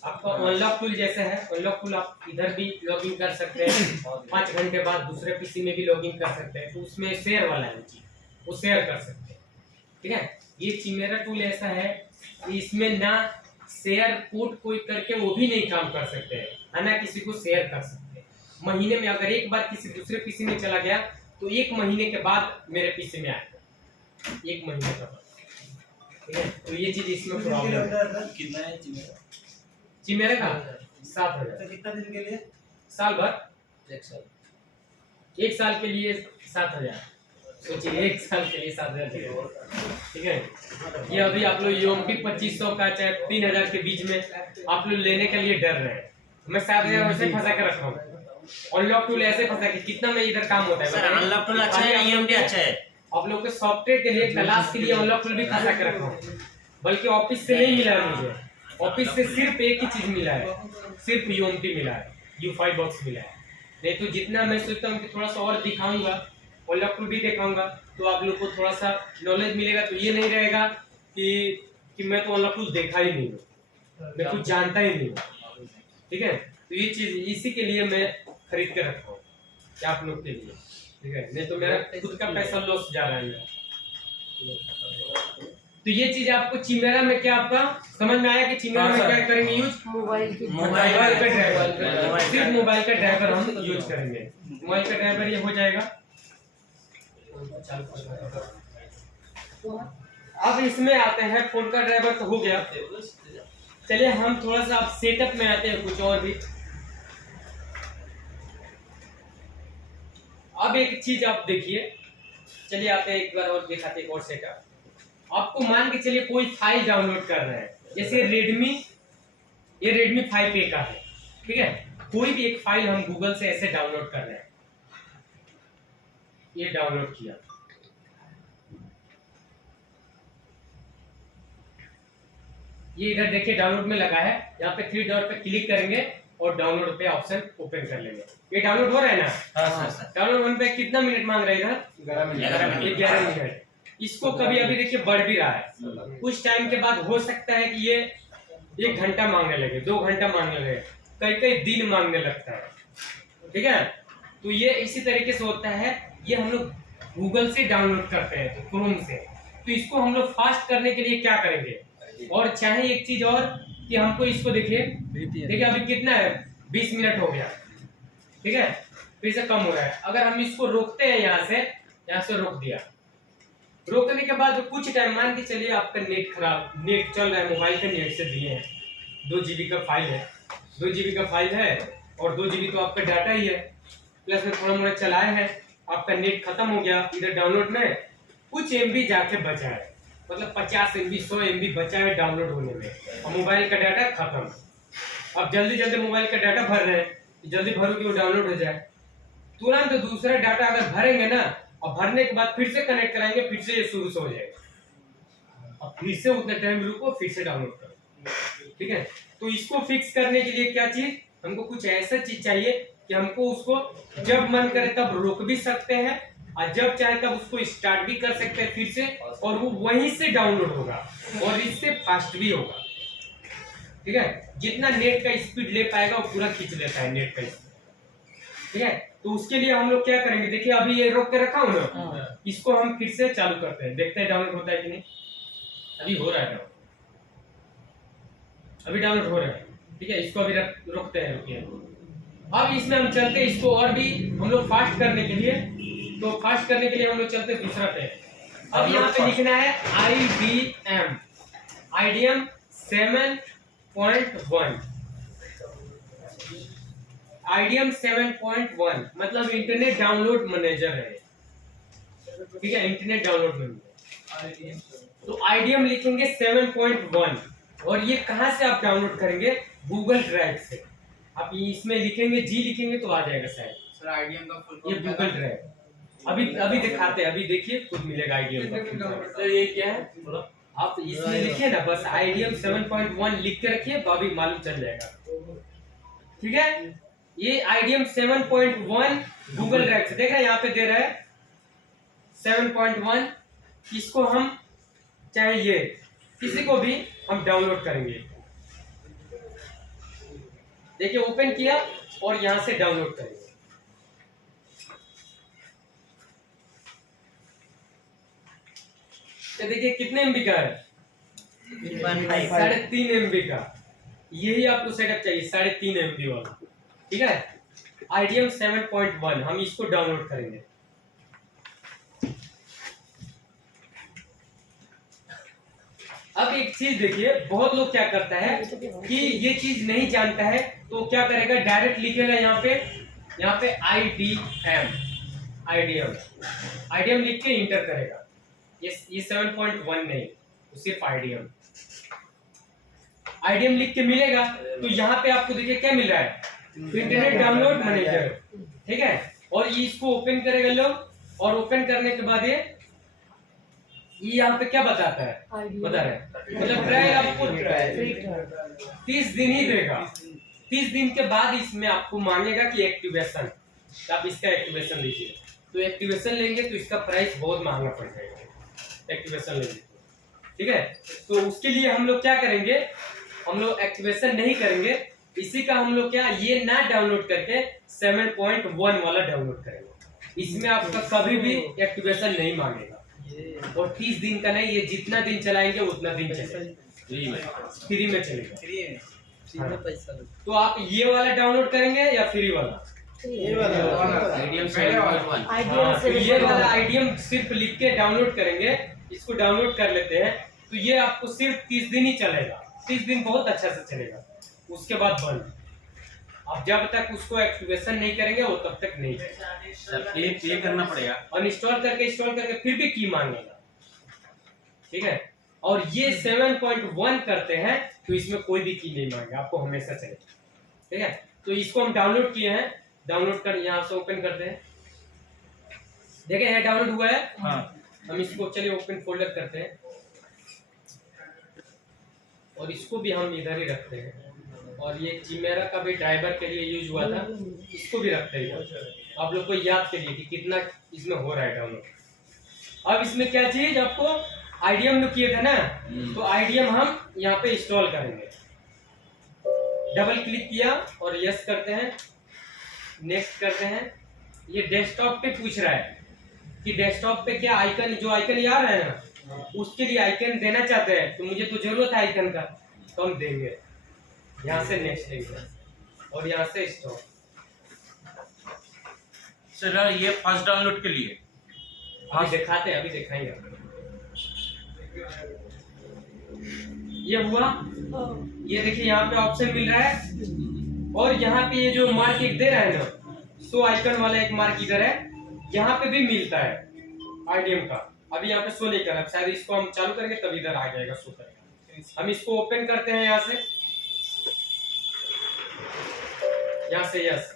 आपका अनलॉक टूल जैसे है, अनलॉक टूल आप इधर भी लॉगिन कर सकते हैं, 5 घंटे बाद दूसरे पीसी में भी लॉगिन कर सकते हैं, तो उसमें शेयर वाला है वो शेयर कर सकते हैं। ठीक है, ये चिमेरा टूल ऐसा है कि इसमें ना शेयर कोड कोई करके वो भी नहीं काम कर सकते हैं, है ना, किसी को शेयर कर सकते हैं। महीने में अगर एक बार किसी दूसरे पीसी में चला गया तो 1 महीने के बाद मेरे पीसी में आएगा, 1 महीने के बाद। ठीक है, तो ये चीज इसमें प्रॉब्लम है। कितना है चिमेरा? चिमेरा का 7,000। तो कितना दिन के लिए? साल भर, 1 साल। 1 साल के लिए 7,000। सोचिए 1 साल के लिए 7,000। ठीक है, ये अभी आप लोग योमपी 2500 का चाहे 3,000 के बीच में आप लोग लेने के लिए डर रहे हैं, मैं 7,000 वैसे फंसा कर रखा हूँ। अनलॉक टूल ऐसे फंसा कि कितना में इधर काम होता है। सर अनलॉक टूल अच्छा है, ईएमडी अच्छा है। आप लोग के सॉफ्टवेयर के लिए, क्लास के लिए अनलॉक टूल भी फंसा कर रखा हूँ, बल्कि ऑफिस से नहीं मिला है मुझे। ऑफिस से सिर्फ एक ही चीज मिला है, सिर्फ यूएमटी मिला है, U5 बॉक्स मिला है। नहीं तो जितना मैं सोचता हूँ कि थोड़ा सा और दिखाऊंगा, अनलॉक टूल भी दिखाऊंगा, तो आप लोग को थोड़ा सा नॉलेज मिलेगा। तो ये नहीं रहेगा कि मैं तो अनलॉक टूल देखा ही नहीं हूँ, मैं कुछ जानता ही नहीं हूँ। ठीक है, तो ये चीज इसी के लिए मैं खरीद के रखा हूँ आप लोग के लिए। ठीक है, नहीं तो मेरा खुद का पैसा लॉस जा रहा है। तो ये चीज आपको चिमेरा में क्या आपका समझ में आया कि चिमेरा में क्या करेंगे यूज? मोबाइल का ड्राइवर, सिर्फ मोबाइल का ड्राइवर हम यूज करेंगे। मोबाइल का ड्राइवर ये हो जाएगा। अब इसमें आते हैं, फोन का ड्राइवर तो हो गया। चलिए हम थोड़ा सा अब सेटअप में आते हैं, कुछ और भी। अब एक चीज आप देखिए, चलिए आते हैं एक बार और दिखाते हैं और सेटअप। आपको मान के चलिए कोई फाइल डाउनलोड कर रहे हैं, जैसे ये रेडमी 5A का है, ठीक है। कोई भी एक फाइल हम गूगल से ऐसे डाउनलोड कर रहे हैं, ये डाउनलोड किया, ये इधर देखिए डाउनलोड में लगा है। यहाँ पे 3 डॉट पे क्लिक करेंगे और डाउनलोड पे ऑप्शन ओपन कर लेंगे। ये डाउनलोड हो रहा है ना? हाँ सर। डाउनलोड होने पे कितना मिनट मांग रहा है इधर? 11 मिनट। इसको कभी अभी देखिए बढ़ भी रहा है, कुछ टाइम के बाद हो सकता है कि ये 1 घंटा मांगने लगे, 2 घंटा मांगने लगे, कई दिन मांगने लगता है, ठीक है। तो ये इसी तरीके से होता है। ये हम लोग गूगल से डाउनलोड करते हैं, तो क्रोम से। तो इसको हम लोग फास्ट करने के लिए क्या करेंगे, और चाहे एक चीज और कि हमको इसको देखिए अभी कितना है, 20 मिनट हो गया, ठीक है, फिर से कम हो रहा है। अगर हम इसको रोकते हैं, यहाँ से रोक दिया, रोकने के बाद कुछ टाइम, मान के चलिए आपका नेट चल रहा है, मोबाइल के नेट से दिए हैं, 2 GB का फाइल है, 2 GB का फाइल है, और 2 GB तो आपका डाटा ही है, प्लस में थोड़ा मोड़ा चलाए हैं, आपका नेट खत्म हो गया। इधर डाउनलोड में कुछ MB जाके बचा है, मतलब 50 MB 100 MB बचा है डाउनलोड होने में, और मोबाइल का डाटा खत्म। अब जल्दी मोबाइल का डाटा भर रहे हैं, जल्दी भरो कि वो डाउनलोड हो जाए। तुरंत दूसरा डाटा अगर भरेंगे ना, और भरने के बाद फिर से कनेक्ट कराएंगे, फिर से ये शुरू से हो जाएगा। अब फिर से उतना टाइम रुको, फिर से डाउनलोड करो, ठीक है। तो इसको फिक्स करने के लिए क्या चीज, हमको कुछ ऐसा चीज चाहिए कि हमको उसको जब मन करे तब रोक भी सकते हैं, और जब चाहे तब उसको स्टार्ट भी कर सकते हैं फिर से, और वो वहीं से डाउनलोड होगा, और इससे फास्ट भी होगा, ठीक है। जितना नेट का स्पीड ले पाएगा वो पूरा खींच लेता है नेट का स्पीड, ठीक है। तो उसके लिए हम लोग क्या करेंगे, देखिए अभी ये रोक के रखा हूं ना, इसको हम फिर से चालू करते हैं, देखते हैं डाउनलोड होता है कि नहीं। अभी हो रहा है, अभी डाउनलोड हो रहा है, ठीक है। इसको अभी रोकते हैं, रुकिए। अब इसमें हम चलते हैं, इसको और भी हम लोग फास्ट करने के लिए, तो फास्ट करने के लिए हम लोग चलते हैं दूसरा पे। अब यहाँ पे लिखना है IDM 7.1, IDM 7.1 मतलब इंटरनेट डाउनलोड मैनेजर है, ठीक है, इंटरनेट डाउनलोड मैनेजर। तो IDM लिखेंगे 7.1, और ये कहाँ से आप डाउनलोड करेंगे, गूगल ड्राइव से। आप इसमें लिखेंगे G लिखेंगे तो आ जाएगा शायद सर आईडीएम का फुल ये गूगल ड्राइव। अभी दिखाते हैं, अभी देखिए खुद मिलेगा IDM का। तो ये क्या है, आप इसमें लिखिए ना बस IDM 7.1 लिख के रखिए, तो अभी मालूम चल जाएगा, ठीक है। ये IDM 7.1 गूगल ड्राइव से, देख रहे हैं यहाँ पे दे रहा है 7.1। इसको हम चाहे ये किसी को भी हम डाउनलोड करेंगे, देखिए ओपन किया और यहाँ से डाउनलोड करेंगे। तो देखिए कितने MB का है, 3.5 MB का। यही आपको सेटअप चाहिए, 3.5 MB वाला, ठीक है। IDM 7.1 हम इसको डाउनलोड करेंगे। अब एक चीज देखिए, बहुत लोग क्या करता है कि ये चीज नहीं जानता है, तो क्या करेगा, डायरेक्ट लिखेगा यहाँ पे IDM लिख के इंटर करेगा। ये 7.1 नहीं, सिर्फ IDM लिख के मिलेगा। तो यहाँ पे आपको देखिए क्या मिल रहा है, इंटरनेट डाउनलोड मैनेजर, ठीक है। और ये इसको ओपन करेगा लोग, और ओपन करने के बाद ये यहाँ पे क्या बताता है, बता रहे मतलब ट्रायल आपको 30 दिन ही देगा। 30 दिन के बाद इसमें आपको मांगेगा कि एक्टिवेशन, तो आप इसका एक्टिवेशन लीजिए। तो एक्टिवेशन लेंगे तो इसका प्राइस बहुत महंगा पड़ जाएगा, एक्टिवेशन लेंगे, ठीक है। तो उसके लिए हम लोग क्या करेंगे, हम लोग एक्टिवेशन नहीं करेंगे, इसी का हम लोग क्या ये ना डाउनलोड करके 7.1 वाला डाउनलोड करेंगे। इसमें आपका कभी भी एक्टिवेशन नहीं मांगेगा, और 30 दिन का नहीं, ये जितना दिन चलाएंगे उतना दिन चलेगा, फ्री में चलेगा। हाँ। तो आप ये वाला डाउनलोड करेंगे या फ्री वाला, ये वाला IDM 7.1 तो ये वाला IDM सिर्फ लिख के डाउनलोड करेंगे, इसको डाउनलोड कर लेते हैं तो ये आपको सिर्फ 30 दिन ही चलेगा। 30 दिन बहुत अच्छा से चलेगा, उसके बाद बंद। आप जब तक उसको एक्टिवेशन नहीं करेंगे वो तब तक नहीं चलेगा। सर पे करना पड़ेगा। अनइंस्टॉल करके इंस्टॉल करके फिर भी की मांगेगा, ठीक है। और ये 7.1 करते हैं तो इसमें कोई भी की नहीं मांगेगा, आपको हमेशा चलेगा, ठीक है। तो इसको हम डाउनलोड किए हैं, डाउनलोड कर यहाँ से ओपन करते हैं। देखें यहाँ डाउनलोड हुआ है। हाँ। हम इसको चलिए ओपन फोल्डर करते हैं और इसको भी हम इधर ही रखते हैं। और ये चिमेरा का भी ड्राइवर के लिए यूज हुआ था, इसको भी रखते हैं आप लोग को याद के लिए कि कितना इसमें हो रहा है डाउनलोड। अब इसमें क्या चीज आपको आईडीएम जो किए थे ना, तो आईडीएम हम यहाँ पे इंस्टॉल करेंगे। डबल क्लिक किया और यस करते हैं, नेक्स्ट करते हैं। ये डेस्कटॉप पे पूछ रहा है कि डेस्कटॉप पे क्या आइकन, जो आइकन ये आ रहा है ना, उसके लिए आइकन देना चाहते हैं। तो मुझे तो जरूरत है आइकन का, तो हम देंगे। यहाँ से नेक्स्ट लेंगे और यहाँ से स्टॉप। सर ये फास्ट डाउनलोड के लिए अभी दिखाते हैं, अभी दिखाएंगे। ये हुआ, ये देखिए यहाँ पे ऑप्शन मिल रहा है और यहाँ पे ये जो मार्क एक दे रहा है ना, शो आइकन वाला एक मार्क इधर है, यहाँ पे भी मिलता है आईडीएम का। अभी यहाँ पे शो नहीं कर रहा, शायद इसको हम चालू करेंगे तब इधर आ जाएगा, शो करेगा। हम इसको ओपन करते हैं यहाँ से यस।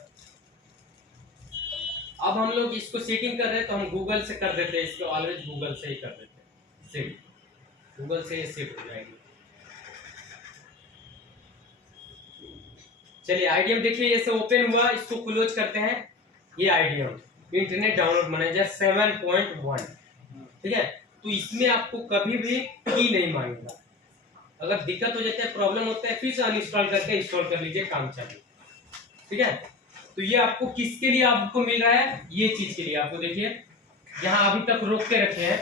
अब हम लोग इसको सेटिंग कर रहे हैं तो हम गूगल से कर देते हैं, इसको ऑलवेज गूगल से ही कर देते हैं सेट। गूगल से ये सेट हो जाएगी। चलिए आईडीएम देखिए ये से ओपन हुआ, इसको क्लोज करते हैं। ये आईडीएम इंटरनेट डाउनलोड मैनेजर 7.1, ठीक है। तो इसमें आपको कभी भी की नहीं मांगेगा। अगर दिक्कत हो जाता है, प्रॉब्लम होता है, फिर से अनइंस्टॉल करके इंस्टॉल कर लीजिए, काम चालू, ठीक है। तो ये आपको किसके लिए आपको मिल रहा है, ये चीज के लिए आपको देखिए यहाँ अभी तक रोक के रखे हैं।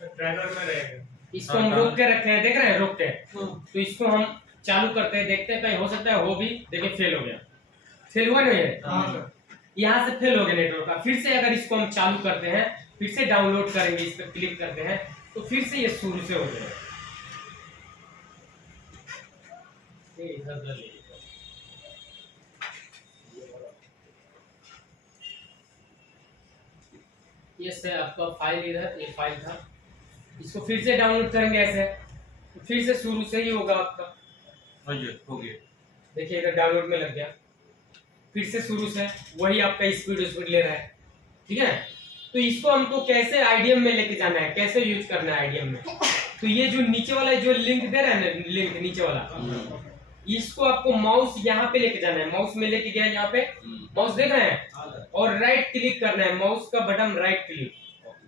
ड्राइवर में रहेगा। इसको हम रोक के रखे हैं, देख रहे हैं रोक के। तो इसको हम चालू करते हैं, देखते हैं कहीं हो सकता है हो भी। देखिए फेल हो गया, फेल हुआ नहीं है, यहाँ से फेल हो गया नेटवर्क का। फिर से अगर इसको हम चालू करते हैं, फिर से डाउनलोड करेंगे, इस पर क्लिक करते हैं तो फिर से ये शुरू से हो जाएगा। ये से आपका फाइल इधर, ये फाइल था, इसको फिर से डाउनलोड करेंगे ऐसे, तो फिर से शुरू से ही होगा आपका। हो गया। देखिए इधर डाउनलोड में लग गया, फिर से शुरू से वही आपका स्पीड ले रहा है, ठीक है। तो इसको हमको कैसे आईडीएम में लेके जाना है, कैसे यूज करना है आईडीएम में। तो ये जो नीचे वाला जो लिंक दे रहा है ना, लिंक नीचे वाला, इसको आपको माउस यहाँ पे लेके जाना है। माउस में लेके गया, यहाँ पे माउस देख रहे हैं, और राइट क्लिक करना है, माउस का button right click,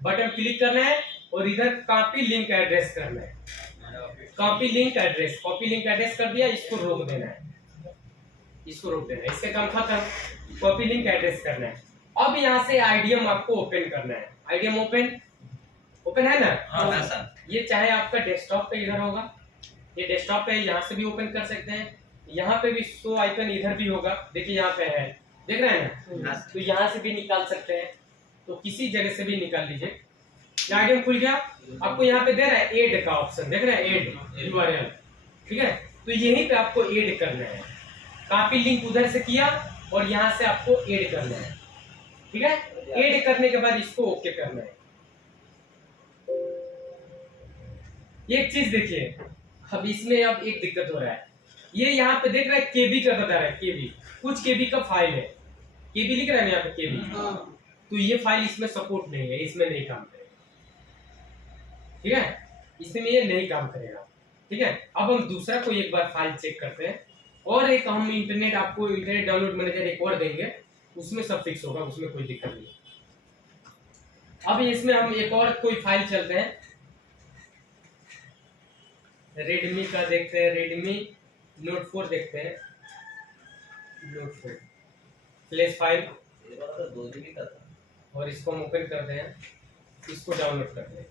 button click करना है और इधर कॉपी लिंक एड्रेस करना है। Copy link address, copy link address कर दिया, इसको रोक देना है, इसको रोक देना है, इससे काम खत्म। कॉपी लिंक एड्रेस करना है। अब यहाँ से आईडीएम आपको ओपन करना है। आईडीएम ओपन है ना? हाँ है सर। ये चाहे आपका डेस्कटॉप पे इधर होगा, ये डेस्कटॉप पे यहाँ से भी ओपन कर सकते हैं। यहाँ पे भी शो आइकन इधर भी होगा, देखिए यहाँ पे है, देख रहे हैं ना। तो यहाँ से भी निकाल सकते हैं, तो किसी जगह से भी निकाल लीजिए। आईडीएम खुल गया, आपको यहाँ पे दे रहा है ऐड का ऑप्शन, देख रहे हैं ऐड यूआरएल, ठीक है। तो यहीं पे आपको ऐड करना है। कॉपी लिंक उधर से किया और यहाँ से आपको ऐड करना है, ठीक है। ऐड करने के बाद इसको ओके करना है। एक चीज देखिए, अब इसमें अब एक दिक्कत हो रहा है, ये यहाँ पे देख रहा है केबी का बता रहा है, केबी कुछ केबी का फाइल है, केबी लिख रहा है यहाँ पे केबी, तो ये फाइल इसमें सपोर्ट नहीं है, इसमें नहीं काम करेगा, ठीक है, इसमें ये नहीं काम करेगा, ठीक है। अब हम दूसरा कोई एक बार फाइल चेक करते हैं, और एक हम आपको इंटरनेट डाउनलोड मैनेजर एक और देंगे, उसमें सब फिक्स होगा, उसमें कोई दिक्कत नहीं। अब इसमें हम एक और कोई फाइल चलते हैं, रेडमी का देखते हैं, रेडमी नोट 4 देखते हैं, नोट 4 फ्लैश फाइल, 2 GB का था। और इसको हम ओपन करते हैं, इसको डाउनलोड करते हैं।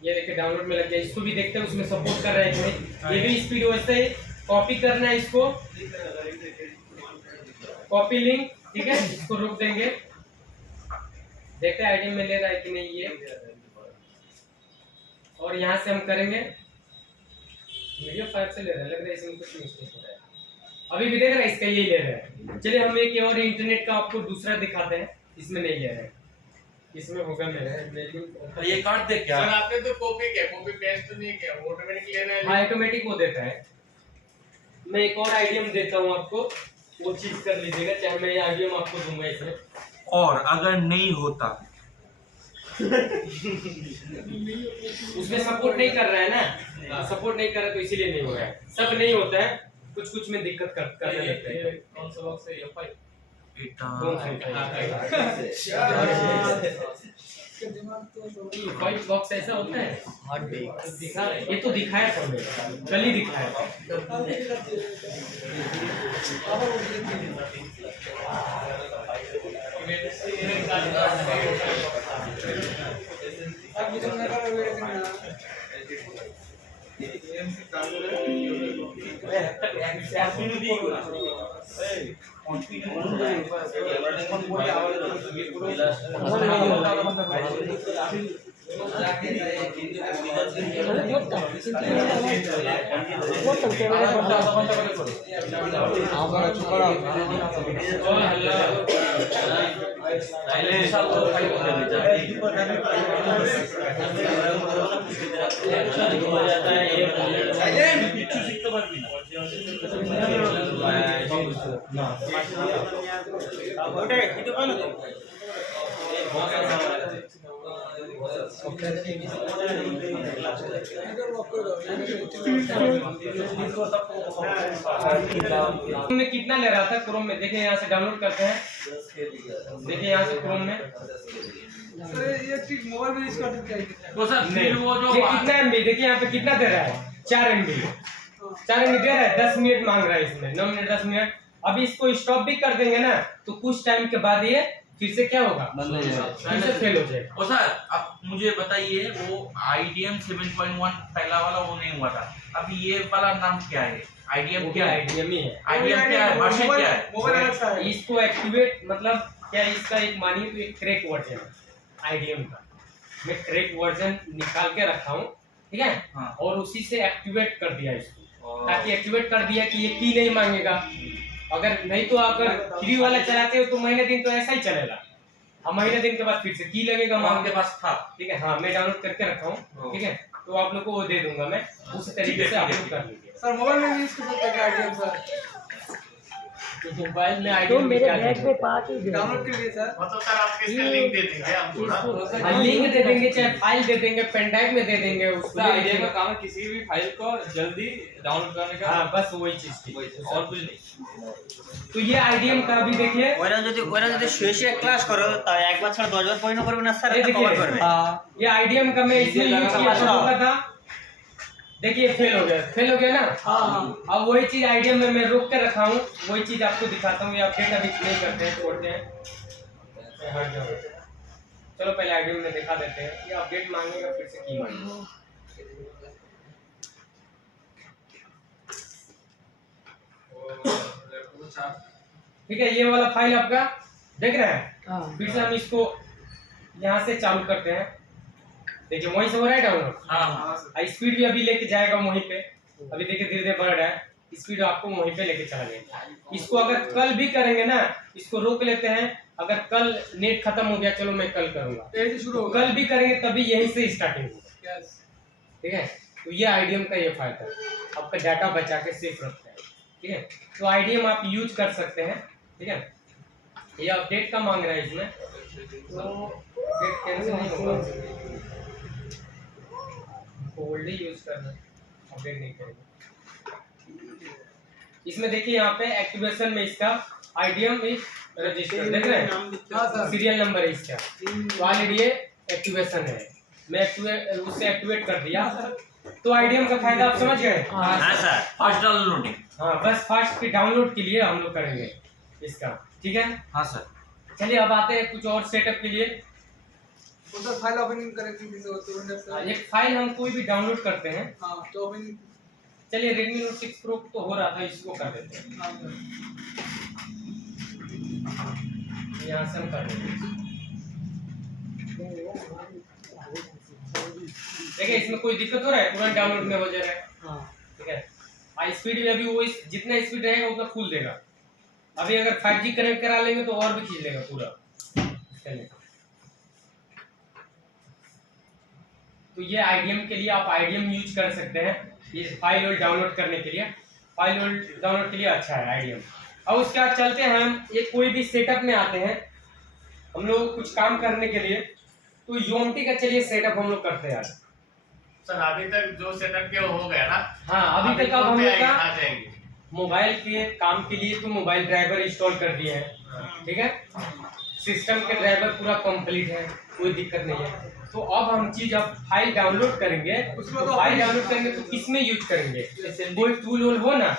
ये देखिए डाउनलोड में लग गया, इसको भी देखते हैं उसमें सपोर्ट कर रहा है कि नहीं। ये भी स्पीड वैसे ही कॉपी करना है इसको, कॉपी लिंक, ठीक है। इसको रोक देंगे, देखते हैं आईडी में ले रहा है कि नहीं ये। और यहाँ से हम करेंगे वीडियो 5 से ले रहा है, लग रहा है इसमें कुछ मिस्टेक हो रहा है। अभी भी देख रहा है इसका यही ले रहा है। चलिए हम एक और इंटरनेट का आपको दूसरा दिखाते हैं, इसमें नहीं ले रहा है, इसमें होगा मेरा। तो ये काट दे क्या? सर आपने तो कॉपी किया, कॉपी पेस्ट तो नहीं किया, ऑटोमेटिक ले रहा है। हाँ ऑटोमेटिक वो देता है। मैं एक और आइडियम देता हूँ आपको, वो चीज कर लीजिएगा, चाहे मैं ये आइडियम आपको दूंगा इसमें। और अगर नहीं होता उसमें सपोर्ट नहीं कर रहा है ना, सपोर्ट नहीं कर रहा तो इसीलिए नहीं हो रहा है। सब नहीं होता है, कुछ कुछ में दिक्कत करने लगता है। कौन सा बॉक्स है ये? फाइल कौन सा व्हाइट बॉक्स ऐसा होता है? दिखा, ये तो दिखाया था मैंने, कल ही दिखाया था। में कितना ले रहा था क्रोम में? देखिए यहाँ से डाउनलोड करते हैं, देखिए यहाँ से क्रोम में मोबाइल में इसका तो सर फिर वो जो ये कितना एमबी, देखिए यहाँ पे कितना दे रहा है, 4 MB, 4 MB दे रहा है। 10 मिनट मांग रहा है इसमें, 9 मिनट 10 मिनट। अभी इसको स्टॉप भी कर देंगे ना तो कुछ टाइम के बाद ये फिर से क्या होगा, फिर से फेल हो जाएगा। और सर अब मुझे बताइए, वो IDM 7.1 पहला वाला वो नहीं हुआ था, अभी ये वाला नाम क्या है? IDM क्या है? आइडियम ही है। IDM क्या है? वर्जन क्या है? मोबाइल अलग सा है। इसको एक्टिवेट मतलब क्या, इसका एक मानिए तो एक क्रैक वर्जन है आईडीएम का। मैं क्रैक वर्जन निकाल के रखा हूँ, ठीक है। हाँ। और उसी से एक्टिवेट कर दिया इसको, ताकि एक्टिवेट कर दिया कि ये की नहीं मांगेगा। अगर नहीं तो अगर फ्री वाला चलाते हो तो महीने दिन तो ऐसा ही चलेगा, अब महीने दिन के बाद फिर से की लगेगा वो आपके मांगने। पास था? ठीक है, हाँ मैं डाउनलोड करके रखा हूँ, ठीक है। तो आप लोग को वो दे दूंगा मैं, उसी तरीके से आप लोग कर लीजिए। सर मोबाइल में यूज कर सकते हैं आईडियम सर, मोबाइल में तो आईडीएम मेरे बैग में 5 ही डाउनलोड कर लिए सर। मतलब सर आपके इसका लिंक दे देंगे हम थोड़ा। लिंक दे देंगे, चाहे फाइल दे देंगे, पेन ड्राइव में दे देंगे उसको। आईडिया का काम है किसी भी फाइल को जल्दी डाउनलोड करने का। हाँ बस वही चीज थी, और कुछ नहीं। तो ये आईडीएम का भी देखिए, ওরা যদি শুয়ে ক্লাস করো তা একবার ছাড়া 10 বার পড়ানো করবে না স্যার, ये এটা কভার देखिए করবে। ये आईडीएम का मैं इसलिए यूज किया था। देखिए फेल हो गया ना। अब वही चीज आईडीएम में मैं रोक के रखा हूँ, वही चीज आपको दिखाता हूँ। ये अपडेट अभी नहीं करते हैं, छोड़ते हैं। चलो पहले आईडीएम में दिखा देते हैं। ये अपडेट मांगेगा, फिर से की मांगेगा। ठीक है, ये वाला फाइल आपका देख रहे हैं। फिर से हम इसको यहाँ से चालू करते हैं। देखिए वहीं से हो रहा है डाउनलोड। हाँ। स्पीड भी अभी लेके जाएगा वहीं पे। अभी देखिए धीरे धीरे बढ़ रहा है, स्पीड आपको वहीं पे लेके चला जाएगा। इसको अगर कल भी करेंगे ना, इसको रोक लेते हैं। अगर कल नेट खत्म हो गया, चलो मैं कल करूंगा, यही से शुरू होगा। कल भी करेंगे तभी यहीं से स्टार्टिंग होगा। यस। ठीक है, तो ये आईडीएम का ये फायदा है, आपका डाटा बचा के सेफ रखता है। ठीक है, तो आईडीएम आप यूज कर सकते हैं। ठीक है, ये अपडेट का मांग रहा है इसमें, तो अपडेट कैंसिल नहीं होगा, ओल्ड ही यूज करना, अपडेट नहीं करेंगे। इसमें देखिए यहाँ पे एक्टिवेशन में इसका आईडीएम इज रजिस्टर्ड, देख रहे हैं सीरियल नंबर है इसका, तो ऑलरेडी ये एक्टिवेशन है। मैं उससे एक्टिवेट कर दिया, तो आईडीएम का फायदा आप समझ गए। हाँ सर, फास्ट डाउनलोडिंग। हाँ बस फास्ट के डाउनलोड के लिए हम लोग करेंगे इसका। ठीक है, हाँ सर। चलिए अब आते हैं कुछ और सेटअप के लिए। तो फाइल ओपनिंग करेंगे किसी को तो विंडोज से। एक फाइल हम कोई भी डाउनलोड करते हैं, हां तो ओपनिंग चलिए Redmi Note 6 Pro तो हो रहा था, इसको कर देते हैं। यहाँ से हम कर देते हैं। देखिए इसमें कोई दिक्कत हो रहा है? तुरंत डाउनलोड में हो जा रहा है। ठीक है, हाई स्पीड में अभी वो जितना स्पीड रहेगा उतना फुल देगा। अभी अगर 5G कनेक्ट करा लेंगे तो और भी खींच लेगा पूरा। तो ये IDM के लिए आप IDM यूज कर सकते हैं, ये फाइल और डाउनलोड करने के लिए, फाइल और डाउनलोड के लिए अच्छा है IDM। अब उसके बाद चलते हैं हम ये कोई भी सेटअप में आते हैं हम लोग कुछ काम करने के लिए, तो UMT का चलिए सेटअप हम लोग करते हैं आज। सर अभी तक जो सेटअप किया वो हो गया ना? हाँ, अभी तक अब हम लोग का आ जाएंगे। मोबाइल के काम के लिए तो मोबाइल ड्राइवर इंस्टॉल कर दिए हैं, ठीक है, सिस्टम के ड्राइवर पूरा कंप्लीट है, कोई दिक्कत नहीं है। तो अब हम चीज अब फाइल डाउनलोड करेंगे, उसमें तो फाइल डाउनलोड करेंगे तो किसमें यूज करेंगे? कोई टूल हो ना,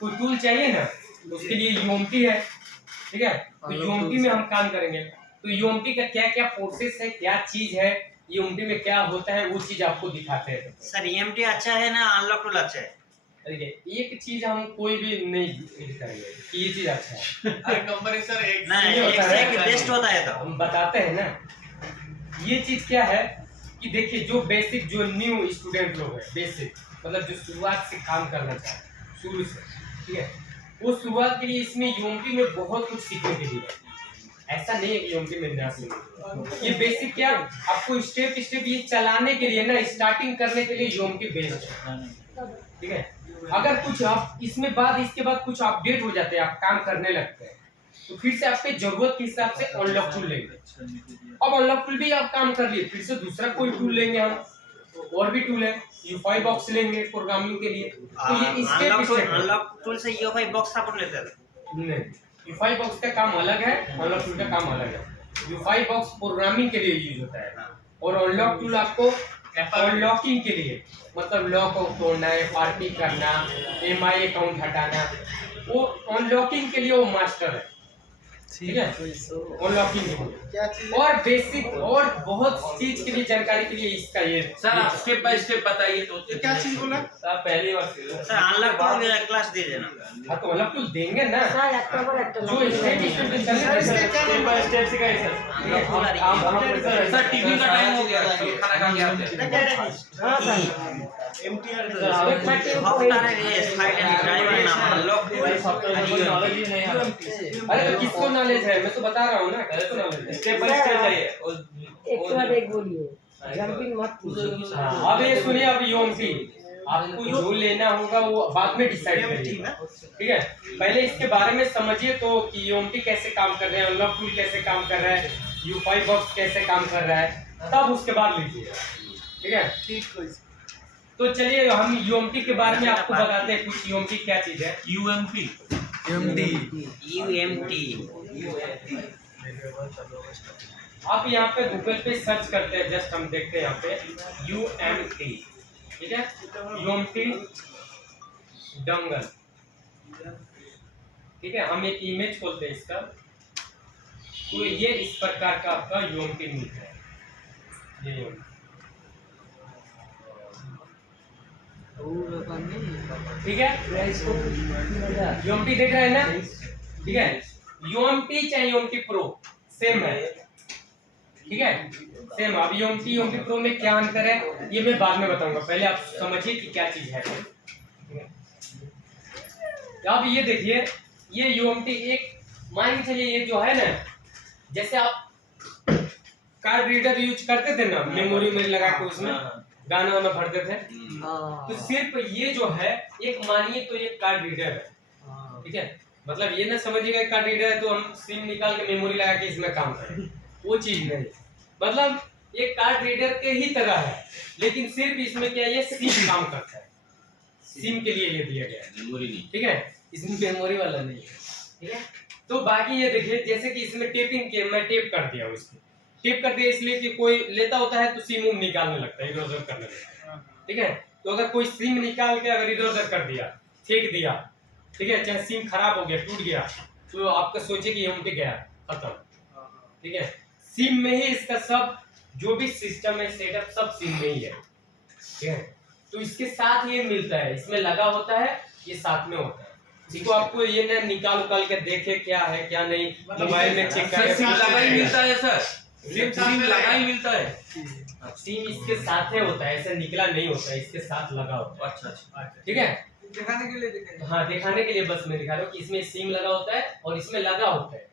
कोई टूल चाहिए ना, उसके लिए UMT है, ठीक है। तो UMT में हम काम करेंगे। तो UMT का क्या क्या प्रोसेस है, क्या चीज है, UMT में क्या होता है, वो चीज आपको दिखाते हैं। सर EMT अच्छा है ना अनलॉक टूल अच्छा है? देखिए एक चीज हम कोई भी नहीं करेंगे कि ये चीज अच्छा है। अरे कंपनी सर एक नहीं, एक से एक बेस्ट होता है। तो हम बताते हैं ना, ये चीज क्या है कि देखिए जो बेसिक, जो न्यू स्टूडेंट लोग हैं, बेसिक मतलब जो शुरुआत से काम करना चाहते हैं शुरू से, ठीक है, वो शुरुआत के लिए इसमें UMT में बहुत कुछ सीखने के लिए है। ऐसा नहीं है कि UMT में ना सीखने, ये बेसिक क्या आपको स्टेप स्टेप ये चलाने के लिए ना, स्टार्टिंग करने के लिए UMT बेस्ट है, ठीक है। अगर कुछ आप इसमें बाद इसके बाद कुछ अपडेट हो जाते हैं, आप काम करने लगते हैं, तो फिर से आपके जरूरत के हिसाब से अनलॉक टूल लेंगे। अब अनलॉक टूल भी आप काम कर लिए, फिर से दूसरा कोई टूल लेंगे हम, और भी टूल है, UEFI बॉक्स लेंगे प्रोग्रामिंग के लिए। तो ये अनलॉक टूल से UEFI बॉक्स सपोर्ट लेते हैं? नहीं, UEFI बॉक्स का काम अलग है, अनलॉक टूल का काम अलग है। UEFI बॉक्स प्रोग्रामिंग के लिए यूज होता है, और अनलॉक टूल आपको अनलॉकिंग के लिए, मतलब लॉक आउट तोड़ना है, पार्टी करना, MI अकाउंट हटाना, वो अनलॉकिंग के लिए वो मास्टर है, ठीक है, अनलॉकिंग के लिए। और बेसिक और बहुत चीज के लिए, जानकारी के लिए इसका ये। सर आप स्टेप बाय स्टेप बताइए। तो क्या चीज बोला? सर पहली बार सर अनलॉक टूल क्लास दीजिए ना। हाँ तो अनलॉक टूल देंगे ना, जो स्टेप बाय स्टेप सिखाइए सर। सर टिफिन का टाइम हो गया, खाना खा के आते हैं। अरे तो किसको नॉलेज है, मैं तो बता रहा हूँ ना, किसको नॉलेज है। स्टेप बाय स्टेप चाहिए। एक के बाद एक बोलिए, जंपिंग मत कीजिए। अब ये सुनिए, अब UMT आपको जो लेना होगा वो बाद में डिसाइड करिए, ठीक है। पहले इसके बारे में समझिए तो कि UMT कैसे काम कर रहे हैं, अनलॉक टूल कैसे काम कर रहा है, UEFI बॉक्स कैसे काम कर रहा है, तब उसके बाद लीजिए, ठीक है। तो चलिए हम UMT के बारे में आपको बताते हैं कुछ। UMT क्या चीज है? UMP आप यहाँ पे गूगल पे सर्च करते हैं, जस्ट हम देखते हैं यहाँ पे UMT, ठीक है, UMT डंगल, ठीक है। हम एक इमेज खोलते हैं इसका, तो ये इस प्रकार का आपका UMT मिलता है, ये UMT, ठीक है। UMT देख रहे हैं ना, ठीक है। UMT चाहे UMT Pro सेम है, ठीक है, सेम। अब UMT Pro में क्या अंतर है ये मैं बाद में बताऊंगा, पहले आप समझिए कि क्या चीज है, ठीक है। अब ये देखिए, ये UMT एक मान के चलिए, ये जो है ना, जैसे आप कार्ड रीडर यूज करते थे ना, मेमोरी में लगा के उसमें गाना वाना भरते थे, तो सिर्फ ये जो है एक मानिए तो ये कार्ड रीडर है, ठीक है। मतलब ये ना समझिएगा कार्ड रीडर है तो हम सिम निकाल के मेमोरी लगा के इसमें काम करें, वो चीज नहीं। मतलब ये कार्ड रीडर के ही तरह है, लेकिन सिर्फ इसमें क्या ये सिम काम करता है, सिम के लिए ये दिया गया है, मेमोरी नहीं, ठीक है, इसमें मेमोरी वाला नहीं है, ठीक है। तो बाकी ये देखिए, जैसे कि इसमें टेपिंग के मैं टेप कर दिया हूँ, इसको टेप कर दिया इसलिए कि कोई लेता होता है तो सिम उम निकालने लगता है, इधर उधर करने लगता है, ठीक है। तो अगर कोई सिम निकाल के अगर इधर उधर कर दिया, फेंक दिया, ठीक है, चाहे सिम खराब हो गया, टूट गया, तो आपका सोचे कि UMT गया, खत्म, ठीक है। सिम में ही इसका सब जो भी सिस्टम है, सेटअप सब सिम में ही है, ठीक है। तो इसके साथ ये मिलता है, इसमें लगा होता है, ये साथ में होता है। इसको आपको ये ना निकाल के देखे क्या है क्या नहीं, मोबाइल में चेक सर सिम लगा ही मिलता है सर, सिम लगा ही मिलता है। सिम इसके साथ है होता है, ऐसे निकला नहीं होता है, इसके साथ लगा होता है। अच्छा, ठीक है, दिखाने के लिए देखेंगे। हाँ दिखाने के लिए बस मैं दिखा रहा हूँ कि इसमें सिम लगा होता है और इसमें लगा होता है।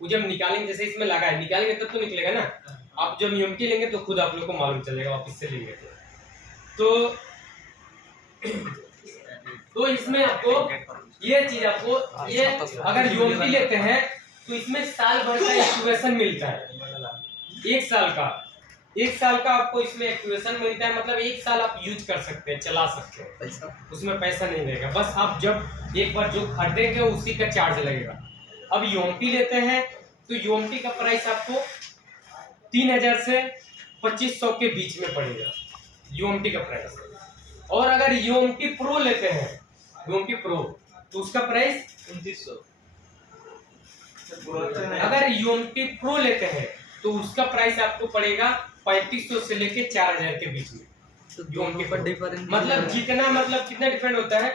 वो जब निकालेंगे, जैसे इसमें लगा है, निकालेंगे तब तो निकलेगा ना। आप जब यूएमटी लेंगे तो खुद आप लोग को मालूम चलेगा, वापस से लेंगे तो इसमें आपको ये चीज आपको ये अगर यूएमटी लेते हैं तो इसमें साल भर का एक्टिवेशन मिलता है। एक साल का आपको इसमें एक्टिवेशन मिलता है, मतलब एक साल आप यूज कर सकते हैं, चला सकते हैं, उसमें पैसा नहीं लगेगा। बस आप जब एक बार जो खरीदेंगे उसी का चार्ज लगेगा। अब यूएमटी लेते हैं तो यूएमटी का प्राइस आपको 3000 से 2500 के बीच में पड़ेगा यूएमटी का प्राइस। और अगर यूएमटी प्रो लेते हैं, यूएमटी प्रो, तो उसका प्राइस 2900। अगर यूएमटी प्रो लेते हैं तो उसका प्राइस आपको पड़ेगा 3500 से लेके 4000 के बीच में। यूएमटी पर डिफरेंस मतलब जितना, मतलब कितना डिफरेंट होता है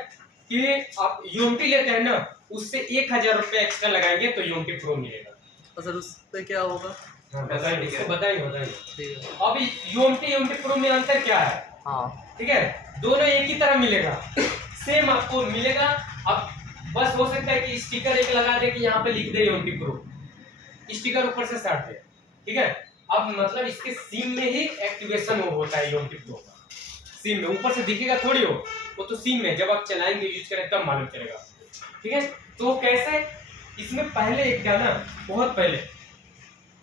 कि आप यूएमटी लेते हैं ना, उससे 1000 रुपये एक्स्ट्रा लगाएंगे तो यूएमटी प्रो मिलेगा। तो सर उस पे क्या होगा? हाँ, बताएंगे, इसको बताएंगे। ठीक है। अब यूएमटी प्रो में अंतर क्या है? हाँ ठीक है, दोनों एक ही तरह मिलेगा, सेम आपको मिलेगा। अब बस हो सकता है कि स्टिकर एक लगा दे कि यहाँ पे लिख दे यूएमटी प्रो, स्टिकर ऊपर से साट दे। ठीक है, अब मतलब इसके सिम में ही एक्टिवेशन होता है यूएमटी प्रो का। सिम में ऊपर से दिखेगा थोड़ी हो, वो तो सिम में जब आप चलाएंगे यूज करें तब मालूम चलेगा। ठीक है, तो कैसे इसमें पहले एक क्या ना, बहुत पहले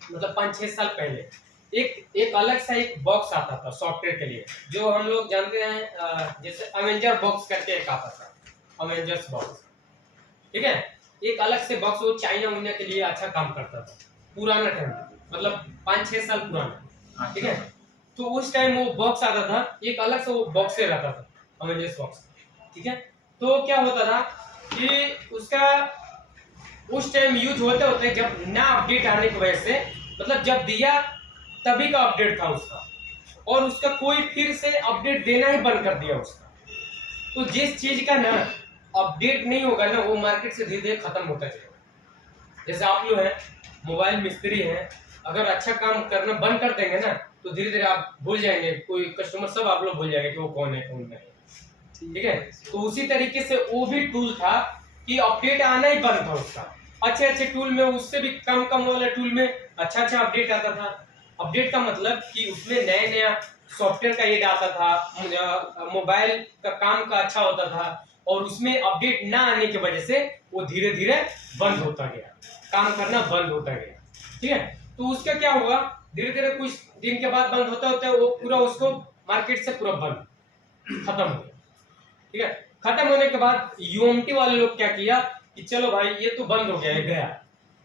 मतलब 5-6 साल पहले एक अलग सा एक बॉक्स आता था सॉफ्टवेयर के लिए, जो हम लोग जानते हैं जैसे अवेंजर बॉक्स करके एक आता था, अवेंजर्स बॉक्स। ठीक है, एक अलग से बॉक्स, वो चाइना उइना के लिए अच्छा काम करता था, पुराना टाइम, मतलब 5-6 साल पुराना। ठीक है, तो उस टाइम वो बॉक्स आता था, एक अलग से वो बॉक्स से रहता था, अवेंजर्स बॉक्स। ठीक है, तो क्या होता था कि उसका उस टाइम यूज होते होते जब ना अपडेट आने की वजह से, मतलब जब दिया तभी का अपडेट था उसका, और उसका कोई फिर से अपडेट देना ही बंद कर दिया उसका। तो जिस चीज का ना अपडेट नहीं होगा ना, वो मार्केट से धीरे धीरे खत्म होता जाएगा। जैसे आप लोग हैं मोबाइल मिस्त्री हैं, अगर अच्छा काम करना बंद कर देंगे ना तो धीरे धीरे आप भूल जाएंगे, कोई कस्टमर सब आप लोग भूल जाएंगे कि वो कौन है कौन नहीं। ठीक है, तो उसी तरीके से वो भी टूल था कि अपडेट आना ही बंद था उसका। अच्छे टूल में, उससे भी कम वाला टूल में अच्छा अपडेट आता था। अपडेट का मतलब कि उसमें नया सॉफ्टवेयर का ऐड आता था, मोबाइल का काम का अच्छा होता था, और उसमें अपडेट ना आने की वजह से वो धीरे धीरे बंद होता गया, काम करना बंद होता गया। ठीक है, तो उसका क्या हुआ, धीरे धीरे कुछ दिन के बाद बंद होता होता वो पूरा उसको मार्केट से पूरा बंद खत्म हो गया। ठीक है, खत्म होने के बाद यूएमटी वाले लोग क्या किया कि चलो भाई ये तो बंद हो गया है, गया,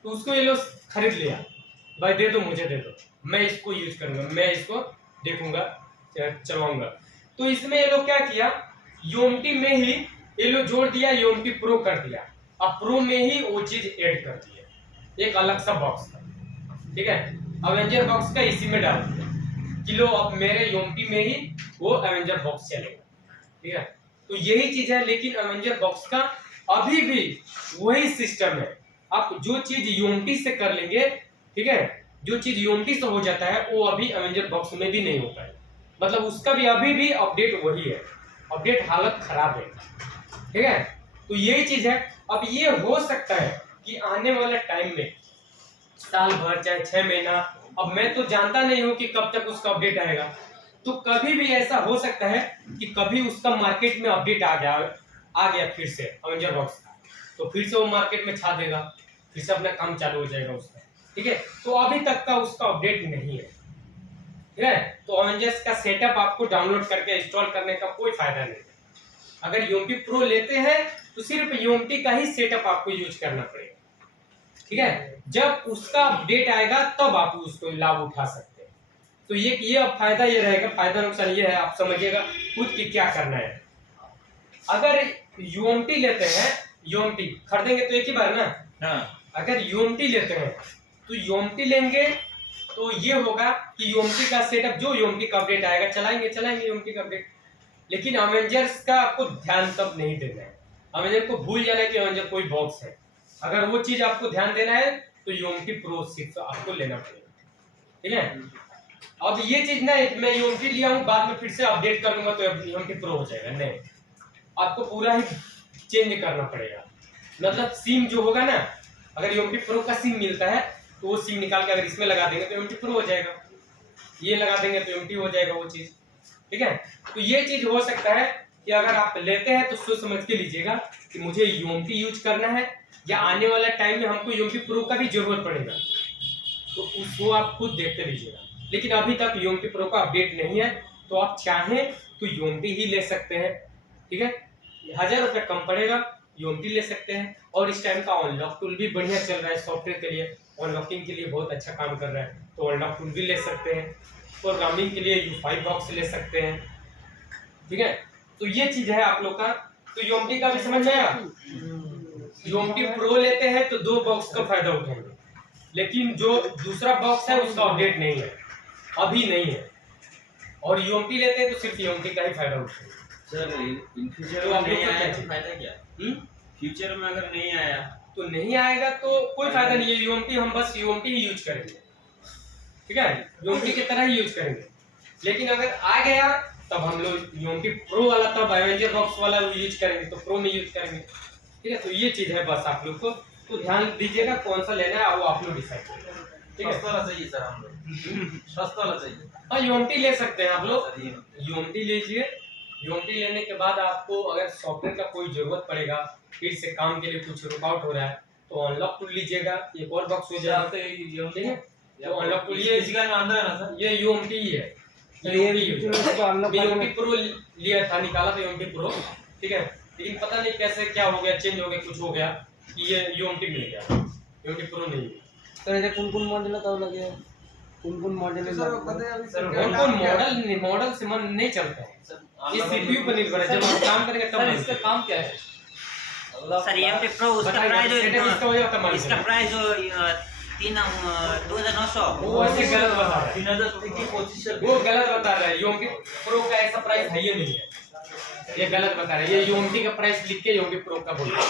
तो उसको ये लोग खरीद लिया, भाई दे दो, मुझे दे दो, मैं इसको यूज करूंगा, मैं इसको देखूंगा, चलाऊंगा। तो इसमें ये लोग क्या किया, यूएमटी में ही ये लोग जोड़ दिया, यूएमटी प्रो कर दिया, अब प्रो में ही वो चीज ऐड कर दिया, एक अलग सा बॉक्स था। ठीक है, अवेंजर बॉक्स का इसी में डाल दिया कि लो अब मेरे यूएमटी में ही वो अवेंजर बॉक्स चलेगा। ठीक है, तो यही चीज है, लेकिन अवेंजर बॉक्स का अभी भी वही सिस्टम है। आप जो चीज यूएमटी से कर लेंगे, ठीक है, जो चीज यूएमटी से हो जाता है वो अभी अवेंजर बॉक्स में भी नहीं होता है, मतलब उसका भी अभी भी अपडेट वही है, अपडेट हालत खराब है। ठीक है, तो यही चीज है। अब ये हो सकता है कि आने वाले टाइम में साल भर चाहे 6 महीना, अब मैं तो जानता नहीं हूँ कि कब तक उसका अपडेट आएगा, तो कभी भी ऐसा हो सकता है कि कभी उसका मार्केट में अपडेट आ गया फिर से अवेंजर बॉक्स का, तो फिर से वो मार्केट में छा देगा, फिर से अपना काम चालू हो जाएगा उसका। ठीक है, तो अभी तक का उसका अपडेट नहीं है। ठीक है, तो अवेंजर्स का सेटअप आपको डाउनलोड करके इंस्टॉल करने का कोई फायदा नहीं है। अगर यूएमटी प्रो लेते हैं तो सिर्फ यूएमटी का ही सेटअप आपको यूज करना पड़ेगा। ठीक है, जब उसका अपडेट आएगा तब आप उसको लाभ उठा सकते हैं। तो ये अब फायदा ये रहेगा, फायदा नुकसान ये है, आप समझिएगा खुद की क्या करना है। अगर यूएमटी लेते हैं, यूएमटी खरीदेंगे तो एक ही बार ना, अगर यूएमटी लेते हैं तो यूएमटी लेंगे तो ये होगा कि यूएमटी का सेटअप, जो यूएमटी का अपडेट आएगा चलाएंगे यूएमटी का अपडेट। लेकिन अवेंजर्स का आपको ध्यान तब नहीं देना है। अवेंजर को भूल जाना है कि अवेंजर कोई बॉक्स है। अगर वो चीज आपको ध्यान देना है तो यूएमटी प्रो सिर्फ आपको लेना पड़ेगा, ठीक है। अब ये चीज ना है कि मैं यूएमटी लिया हूँ बाद में फिर से अपडेट कर लूंगा तो यूएमटी प्रो हो जाएगा, नहीं, आपको पूरा ही चेंज करना पड़ेगा। मतलब सिम जो होगा ना, अगर यूएमटी प्रो का सिम मिलता है तो वो सिम निकाल के अगर इसमें लगा देंगे तो यूएमटी प्रो हो जाएगा, ये लगा देंगे तो यूएमटी हो जाएगा वो चीज, ठीक है। तो ये चीज हो सकता है कि अगर आप लेते हैं तो सोच समझ के लीजिएगा कि मुझे यूएमटी यूज करना है या आने वाला टाइम में हमको यूएमटी प्रो का भी जरूरत पड़ेगा, तो उसको आप खुद देखते लीजिएगा। लेकिन अभी तक यूएमटी प्रो का अपडेट नहीं है, तो आप चाहें तो यूएमटी ही ले सकते हैं, ठीक है। 1000 रुपये कम पड़ेगा, यूएमटी ले सकते हैं। और इस टाइम का अनलॉक टूल भी बढ़िया चल रहा है सॉफ्टवेयर के लिए, अनलॉकिंग के लिए बहुत अच्छा काम कर रहा है, तो अनलॉक टूल भी ले सकते हैं। प्रोग्रामिंग के लिए U5 बॉक्स ले सकते हैं, ठीक है। तो ये चीज है आप लोग का। तो यूएमटी का भी समझ में आया। यूएमटी प्रो लेते हैं तो 2 बॉक्स का फायदा उठाएंगे, लेकिन जो दूसरा बॉक्स है उसका अपडेट नहीं है, अभी नहीं है। और यूएमटी लेते हैं तो सिर्फ यूएमटी का ही फायदा उठाएंगे। सर इन फ्यूचर तो में आप लोग नहीं को आया क्या तो फायदा क्या? हम्म? फ्यूचर में अगर नहीं आया तो नहीं आएगा तो कोई फायदा नहीं है। यूएमटी हम बस यूएमटी ही यूज करेंगे, ठीक है, यूएमटी की तरह ही यूज करेंगे। लेकिन अगर आ गया तब हम लोग यूएमटी प्रो वाला, तब एवेंजर बॉक्स वाला यूज करेंगे, तो प्रो में यूज करेंगे, ठीक है। तो ये चीज है बस आप लोग को, तो ध्यान दीजिएगा कौन सा लेना है वो आप लोग डिसाइड करेंगे, ठीक है। सस्ता वाला चाहिए सर, हम लोग सस्ता वाला चाहिए। हाँ यूएमटी ले सकते हैं आप लोग, सर ये यूएमटी लीजिए। यूएमटी लेने के बाद आपको अगर सॉफ्टवेयर का कोई जरूरत पड़ेगा, फिर से काम के लिए कुछ रुकावट हो रहा है, तो अनलॉक टूल लीजिएगा, एक और बॉक्स हो जाएगा, ठीक है। तो अनलॉक टूल ये इसी का अंदर है ना सर? ये यूएमटी ही है, यूएमटी प्रो लिया था, निकाला था यूएमटी प्रो, ठीक है। लेकिन पता नहीं कैसे क्या हो गया, चेंज हो गया, कुछ हो गया कि ये यूएमटी मिल गया, यूएमटी प्रो नहीं मिला। तर याचे कोण मॉडेल आता लगे कोण मॉडेल कौन मॉडल से मन नहीं चलता है, ये सीपीयू पर निर्भर है। जब हम काम करेंगे तब इसका काम क्या है सर यूएमटी प्रो उसका प्राइस इसका हो जाता है, इसका प्राइस 2900। वो ऐसे गलत बता रहा है, 3000 की कोशिश वो गलत बता रहा है। यूएमटी प्रो का ऐसा प्राइस है ही नहीं है, ये गलत बता रहा है। ये यूएमटी का प्राइस लिख के यूएमटी प्रो का बोल रहा है,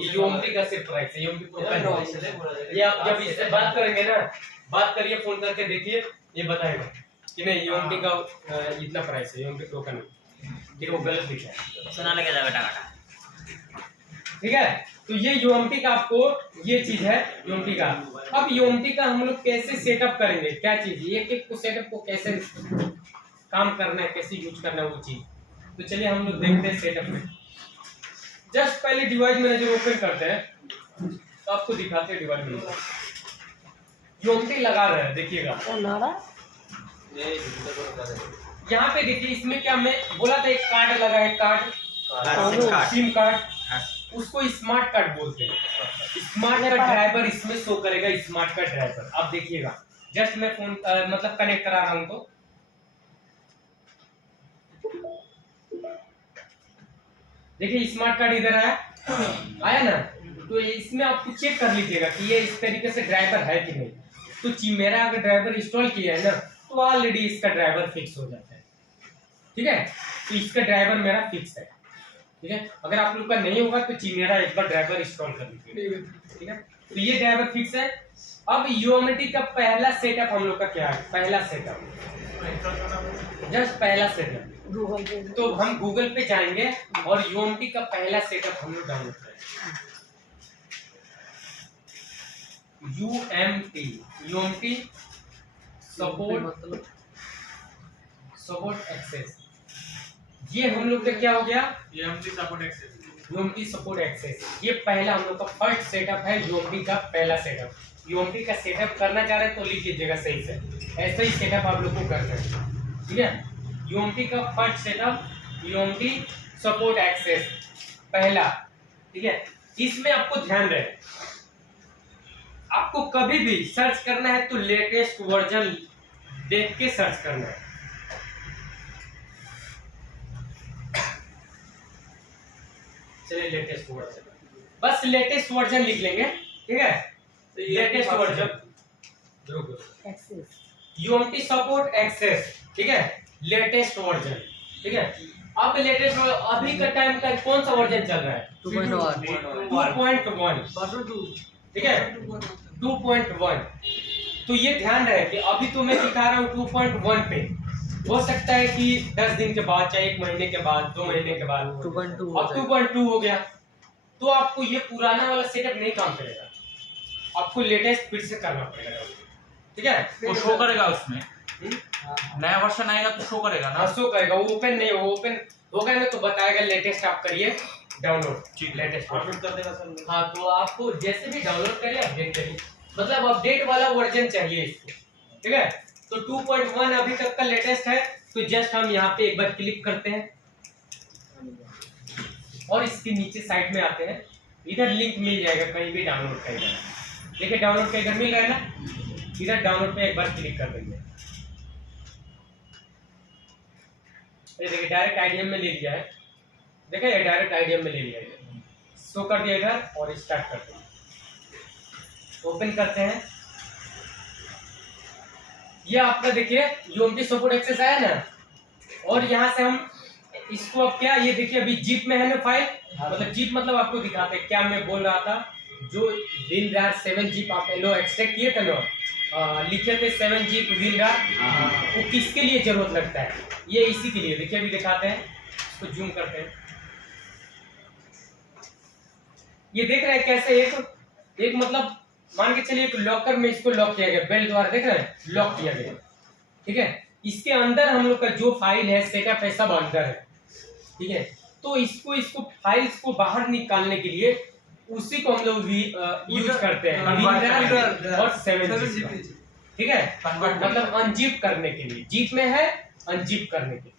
ये यूएमटी का सिर्फ प्राइस है, यूएमटी प्रो का नहीं। ये आप जब इससे बात करेंगे ना, बात करिए, फोन करके देखिए, ये बताएगा कि नहीं यूएमटी का इतना प्राइस है, यूएमटी प्रो का नहीं, फिर वो गलत लिखा है, सुना लगेगा बेटा बेटा, ठीक है। तो ये यूएमटी का आपको ये चीज है यूएमटी का। अब यूएमटी का हम लोग कैसे सेटअप करेंगे, क्या चीज, एक एक को सेटअप को कैसे काम करना है, कैसे यूज करना है वो चीज। तो चलिए हम लोग देखते हैं सेटअप में। जस्ट पहले डिवाइस मैनेजर ओपन करते हैं तो आपको दिखाते हैं डिवाइस मैनेजर। यूएमटी लगा रहे हैं, देखिएगा यहाँ पे देखिए, इसमें क्या मैं बोला था, एक कार्ड लगा है, कार्ड सिम कार्ड, उसको स्मार्ट कार्ड बोलते हैं। स्मार्ट कार्ड ड्राइवर इसमें शो करेगा, स्मार्ट कार्ड ड्राइवर। आप देखिएगा, जस्ट मैं फोन मतलब कनेक्ट करा रहा हूं, तो देखिए स्मार्ट कार्ड इधर आया ना, तो इसमें आपको चेक कर लीजिएगा कि ये इस तरीके से ड्राइवर है कि नहीं। तो मेरा अगर ड्राइवर इंस्टॉल किया है ना, तो ऑलरेडी इसका ड्राइवर फिक्स हो जाता है, ठीक है। तो इसका ड्राइवर मेरा फिक्स है, ठीक है। अगर आप लोग का नहीं होगा तो चिमेरा एक बार ड्राइवर इंस्टॉल कर लीजिए, ठीक है। तो ये ड्राइवर फिक्स है। अब यूएमटी का पहला सेटअप हम लोग का क्या है, पहला सेटअप, जस्ट पहला सेटअप, गूगल पे तो हम गूगल पे जाएंगे और यूएमटी का पहला सेटअप हम लोग डाउनलोड करेंगे। यूएमटी सपोर्ट एक्सेस, ये हम लोग का क्या हो गया, UMT support access. UMT support access, ये पहला हम लोग का फर्स्ट सेटअप है, यूएमटी का पहला सेटअप। यूएमटी का सेटअप करना चाह रहे हैं तो लिख लीजिएगा सही से, ऐसा ही सेटअप आप लोग को करना है, ठीक है। यूएमटी का first setup UMT support access पहला, ठीक है। इसमें आपको ध्यान रहे, आपको कभी भी सर्च करना है तो लेटेस्ट वर्जन देख के सर्च करना है। चलिए लेटेस्ट वर्जन, बस लेटेस्ट वर्जन लिख लेंगे, ठीक है। Latest version access UMT support access, ठीक है, लेटेस्ट वर्जन, ठीक है। अब लेटेस्ट अभी का टाइम का कौन सा वर्जन चल रहा है? 2.1। ठीक है, 2.1। तो ये ध्यान रहे कि अभी तो मैं दिखा रहा हूँ 2.1 पे, हो सकता है कि 10 दिन के बाद, चाहे 1 महीने के बाद, 2 महीने के बाद 2.2 अब 2.2 हो गया, तो आपको ये पुराना वाला सेटअप नहीं काम करेगा, आपको लेटेस्ट फिर से करना पड़ेगा। ठीक है, वो शो करेगा उसमें, नया वर्जन आएगा तो शो करेगा ना? हाँ शो करेगा, वो ओपन नहीं, वो ओपन होगा ना तो बताएगा लेटेस्ट आप करिए डाउनलोड, ठीक, लेटेस्ट अपलोड कर देगा सर। हाँ, तो आपको जैसे भी डाउनलोड करिए अपडेट करिए, मतलब अपडेट वाला वर्जन चाहिए इसको। ठीक है, तो 2.1 अभी तक का लेटेस्ट है, तो जस्ट हम यहाँ पे एक बार क्लिक करते हैं और इसके नीचे साइड में आते हैं, इधर लिंक मिल जाएगा कहीं भी डाउनलोड का, इधर देखिए डाउनलोड का इधर मिल रहा है ना, इधर डाउनलोड पे एक बार क्लिक कर देंगे, ये देखिए डायरेक्ट आईडीएम में ले लिया है, देखिए ये डायरेक्ट आईडीएम में ले लिया है, शो कर दिया इधर और स्टार्ट करते हैं, ओपन करते हैं। ये आपका देखिए यूएमटी सपोर्ट एक्सेस आया ना, और यहाँ से हम इसको अब क्या, ये देखिए अभी जिप में है ना फाइल, मतलब जिप मतलब आपको दिखाते हैं क्या मैं बोल रहा था, जो WinRAR 7 जिप आप लो एक्सट्रैक्ट किए थे ना, लिखे थे 7 जिप WinRAR, वो किसके लिए जरूरत लगता है, ये इसी के लिए, देखिए अभी दिखाते हैं, इसको जूम करते हैं, ये देख रहे हैं कैसे एक मतलब मान के चलिए एक लॉकर में इसको लॉक किया गया, बेल्ट द्वारा देख रहे हैं लॉक किया गया। ठीक है, इसके अंदर हम लोग का जो फाइल है सेटअप है सब अंदर है। ठीक है, तो इसको फाइल्स को बाहर निकालने के लिए उसी को हम लोग यूज करते हैं और 7 जिप। ठीक है, मतलब अनजिप करने के लिए, जिप में है अनजिप करने के लिए।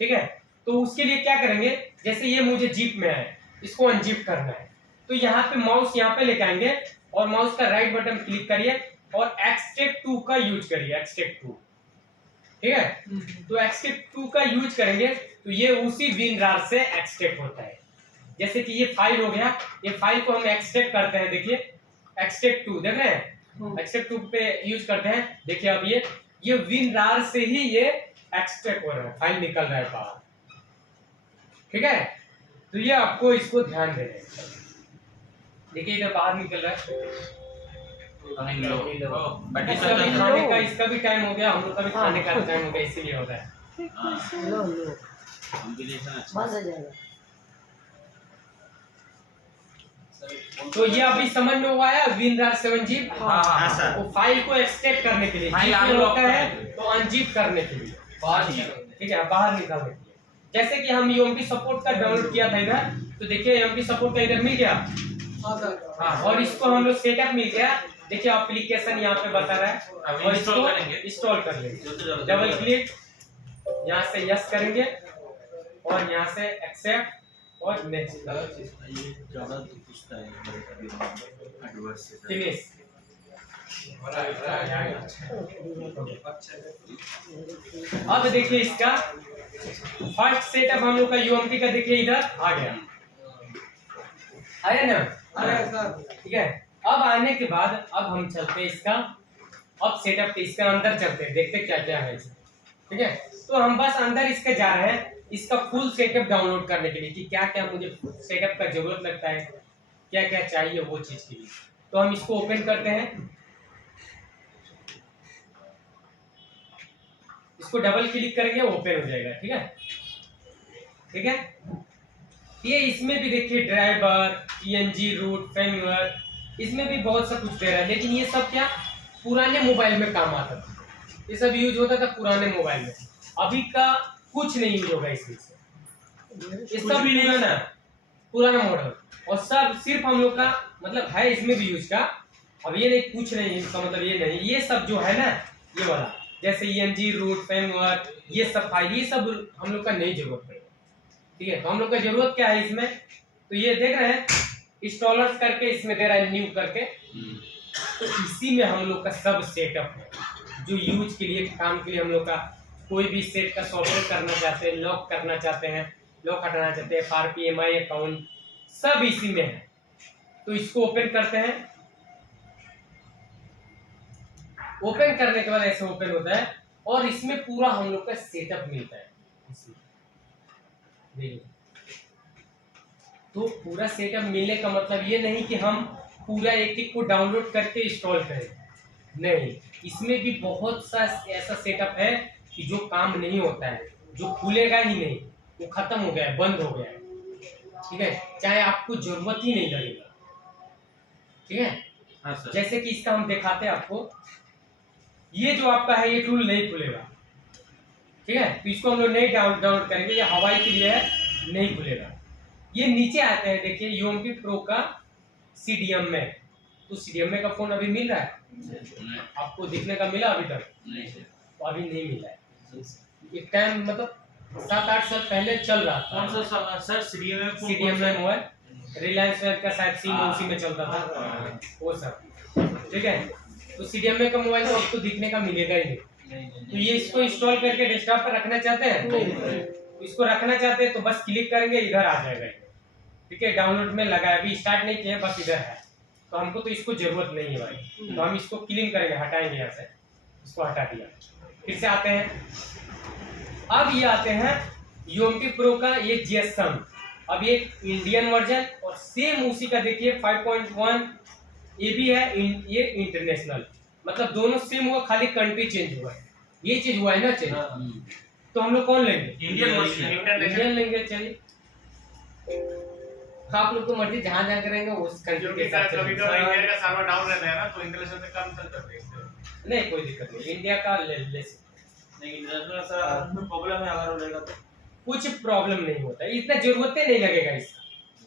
ठीक है, तो उसके लिए क्या करेंगे, जैसे ये मुझे जिप में है, इसको अनजिप करना है, तो यहाँ पे माउस यहाँ पे लेके आएंगे और माउस का राइट बटन क्लिक करिए और एक्सट्रैक्ट 2 का यूज करिए, एक्सट्रैक्ट 2। ठीक है, तो एक्सट्रैक्ट 2 का यूज करेंगे तो ये उसी WinRAR से एक्सट्रैक्ट होता है। जैसे कि ये फाइल हो गया, ये फाइल को हम एक्सट्रैक्ट करते हैं, देखिए एक्सट्रैक्ट 2 देख रहे हैं, एक्सट्रैक्ट 2 पे यूज करते हैं, देखिए अब ये WinRAR से ही ये एक्सट्रैक्ट हो रहा है, फाइल निकल रहा है बाहर। ठीक है, तो ये आपको इसको ध्यान देना है, देखिए इधर बाहर निकल रहा है, खाने का इसका भी टाइम हो गया, हम लोग का भी खाने का टाइम हो गया, इसीलिए हो रहा है। लो बंद हो जाएगा। तो ये अभी समझ में हुआ है WinRAR 7 जिप, हाँ सर। वो फाइल को एक्सट्रैक्ट करने के लिए, फाइल जिप में अनलॉक होता है करने के लिए। तो अनजिप करने के लिए, ठीक है, बाहर निकालने के लिए। जैसे कि हम यूएमटी सपोर्ट का डाउनलोड किया था इधर, तो देखिए यूएमटी सपोर्ट का इधर मिल गया, हाँ, और इसको हम लोग सेटअप मिल गया, देखिए एप्लीकेशन यहाँ पे बता रहा है, और इसको इंस्टॉल कर लेंगे, डबल क्लिक, यहाँ से यस करेंगे और यहाँ से एक्सेप्ट और नेक्स्ट फिनिश। अब देखिए इसका फर्स्ट सेटअप हम लोग का यूएमटी का, देखिए इधर आ गया, आया ना, ठीक है। अब आने के बाद अब हम चलते हैं इसका, अब सेटअप इसका अंदर चलते हैं, देखते क्या क्या है इसमें। ठीक है, तो हम बस अंदर इसके जा रहे हैं इसका फुल सेटअप डाउनलोड करने के लिए, कि क्या क्या मुझे सेटअप का जरूरत लगता है, क्या क्या चाहिए वो चीज के लिए। तो हम इसको ओपन करते हैं, इसको डबल क्लिक करेंगे ओपन हो जाएगा। ठीक है, ठीक है, ये इसमें भी देखिए ड्राइवर, PNG रूट, फर्मवेयर, इसमें भी बहुत सा कुछ दे रहा है, लेकिन ये सब क्या पुराने मोबाइल में काम आता था, ये सब यूज होता था पुराने मोबाइल में, अभी का कुछ नहीं यूज होगा इसमें से, ये सब पुराना मॉडल, और सब सिर्फ हम लोग का मतलब है इसमें भी यूज का। अब ये नहीं कुछ नहीं, इसका मतलब ये नहीं, ये सब जो है ना ये वाला, जैसे ENG रूट, फर्मवेयर, ये सब फाइल, ये सब हम लोग का नहीं जरूरत पड़ेगा। ठीक है, तो हम लोग का जरूरत क्या है इसमें, तो ये देख रहे हैं इंस्टॉलर्स करके इसमें दे रहा है न्यू करके, तो इसी में हम लोग का सब सेटअप है, जो यूज के लिए काम के लिए हम लोग का कोई भी सेट का सॉफ्टवेयर करना चाहते हैं, लॉक करना चाहते हैं, लॉक हटाना चाहते हैं, FRP MI अकाउंट, सब इसी में है। तो इसको ओपन करते हैं, ओपन करने के बाद ऐसे ओपन होता है और इसमें पूरा हम लोग का सेटअप मिलता है। देखिए, तो पूरा सेटअप मिलने का मतलब ये नहीं कि हम पूरा एक को डाउनलोड करके इंस्टॉल करें, नहीं, इसमें भी बहुत सा ऐसा सेटअप है कि जो काम नहीं होता है, जो खुलेगा ही नहीं, वो खत्म हो गया है, बंद हो गया है, ठीक है, चाहे आपको जरूरत ही नहीं लगेगा, ठीक है। हाँ सर। जैसे कि इसका हम दिखाते हैं आपको, ये जो आपका है ये टूल नहीं खुलेगा, ठीक है, तो इसको हम लोग नहीं डाउनलोड करेंगे, ये हवाई के लिए है, नहीं खुलेगा। ये नीचे आते हैं, देखिए यूएमपी प्रो का CDM में, तो CDM में का फोन अभी मिल रहा है आपको, दिखने का मिला अभी तक? तो अभी नहीं मिला है, एक टाइम मतलब 7-8 साल पहले चल रहा था। कौन सा सर? CDM में मोबाइल रिलायंस का शायद सिम उसी में चलता था वो सब, ठीक है, तो CDM का मोबाइल तो आपको दिखने का मिलेगा ही नहीं। तो ये इसको इंस्टॉल करके डेस्कटॉप पर रखना चाहते हैं? तो इसको रखना चाहते हैं तो बस क्लिक करेंगे, इधर आ जाएगा, ठीक है, डाउनलोड में लगा है, अभी स्टार्ट नहीं किया, बस इधर है, तो हमको तो इसको जरूरत नहीं है भाई, तो हम इसको क्लीन करेंगे, हटाएंगे यहाँ से, इसको हटा दिया। फिर से आते हैं, अब ये आते हैं यूएमपी प्रो का ये GSM, अब ये इंडियन वर्जन और सेम उसी का देखिए 5.1 ये भी है, ये इंटरनेशनल, मतलब दोनों सेम हुआ, खाली कंट्री चेंज हुआ है, ये चीज हुआ है ना चेंज, तो हम लोग कौन लेंगे? Indian version. इंडियन लेंगे, चलिए आप लोग को मर्जी, जहाँ जहाँ करेंगे उस कंट्री के क्योंकि हिसाब से कभी लेंगे। कभी इंडिया का सर्वर डाउन रहता है ना, तो इंटरनेशनल से कम चल जाते हैं। नहीं कोई दिक्कत नहीं, इंडिया का ले नहीं इंटरनेशनल सर प्रॉब्लम है, अगर वो लेगा तो कुछ प्रॉब्लम नहीं होता है, इतना जरूरत नहीं लगेगा,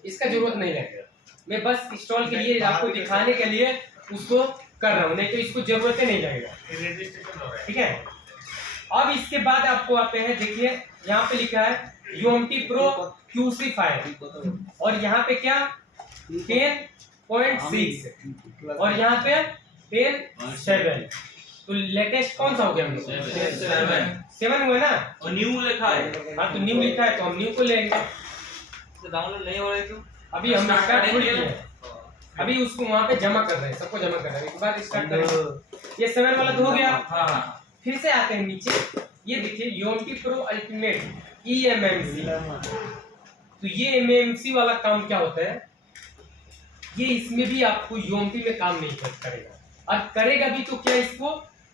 इसका जरूरत नहीं लगेगा, मैं बस इंस्टॉल के लिए आपको दिखाने के लिए उसको कर रहा हूँ, नहीं तो इसको जरूरत नहीं लगेगा, रजिस्ट्रेशन हो रहा है। ठीक है। अब इसके बाद आपको आते हैं, देखिए यहाँ पे लिखा है यूएमटी प्रो QC5 और यहाँ पे क्या 10.6 और यहाँ पे 10.7, तो लेटेस्ट कौन सा हो गया हम लोग? 7 हुआ ना, और न्यू लिखा है। हाँ तो न्यू लिखा है तो हम न्यू को लेंगे। तो डाउनलोड नहीं हो रहा है क्यों? अभी हम Start स्टार्ट करेंगे। किए हैं, अभी उसको वहाँ पे जमा कर रहे हैं, सबको जमा कर रहे हैं, एक बार स्टार्ट करेंगे। ये 7 वाला तो हो गया, हाँ हाँ। फिर से आते हैं नीचे, ये देखिए यूएमटी प्रो अल्टीमेट eMMC, तो ये eMMC वाला काम क्या होता है, ये इसमें भी आपको यूएमटी में काम नहीं करेगा, और करेगा भी तो क्या,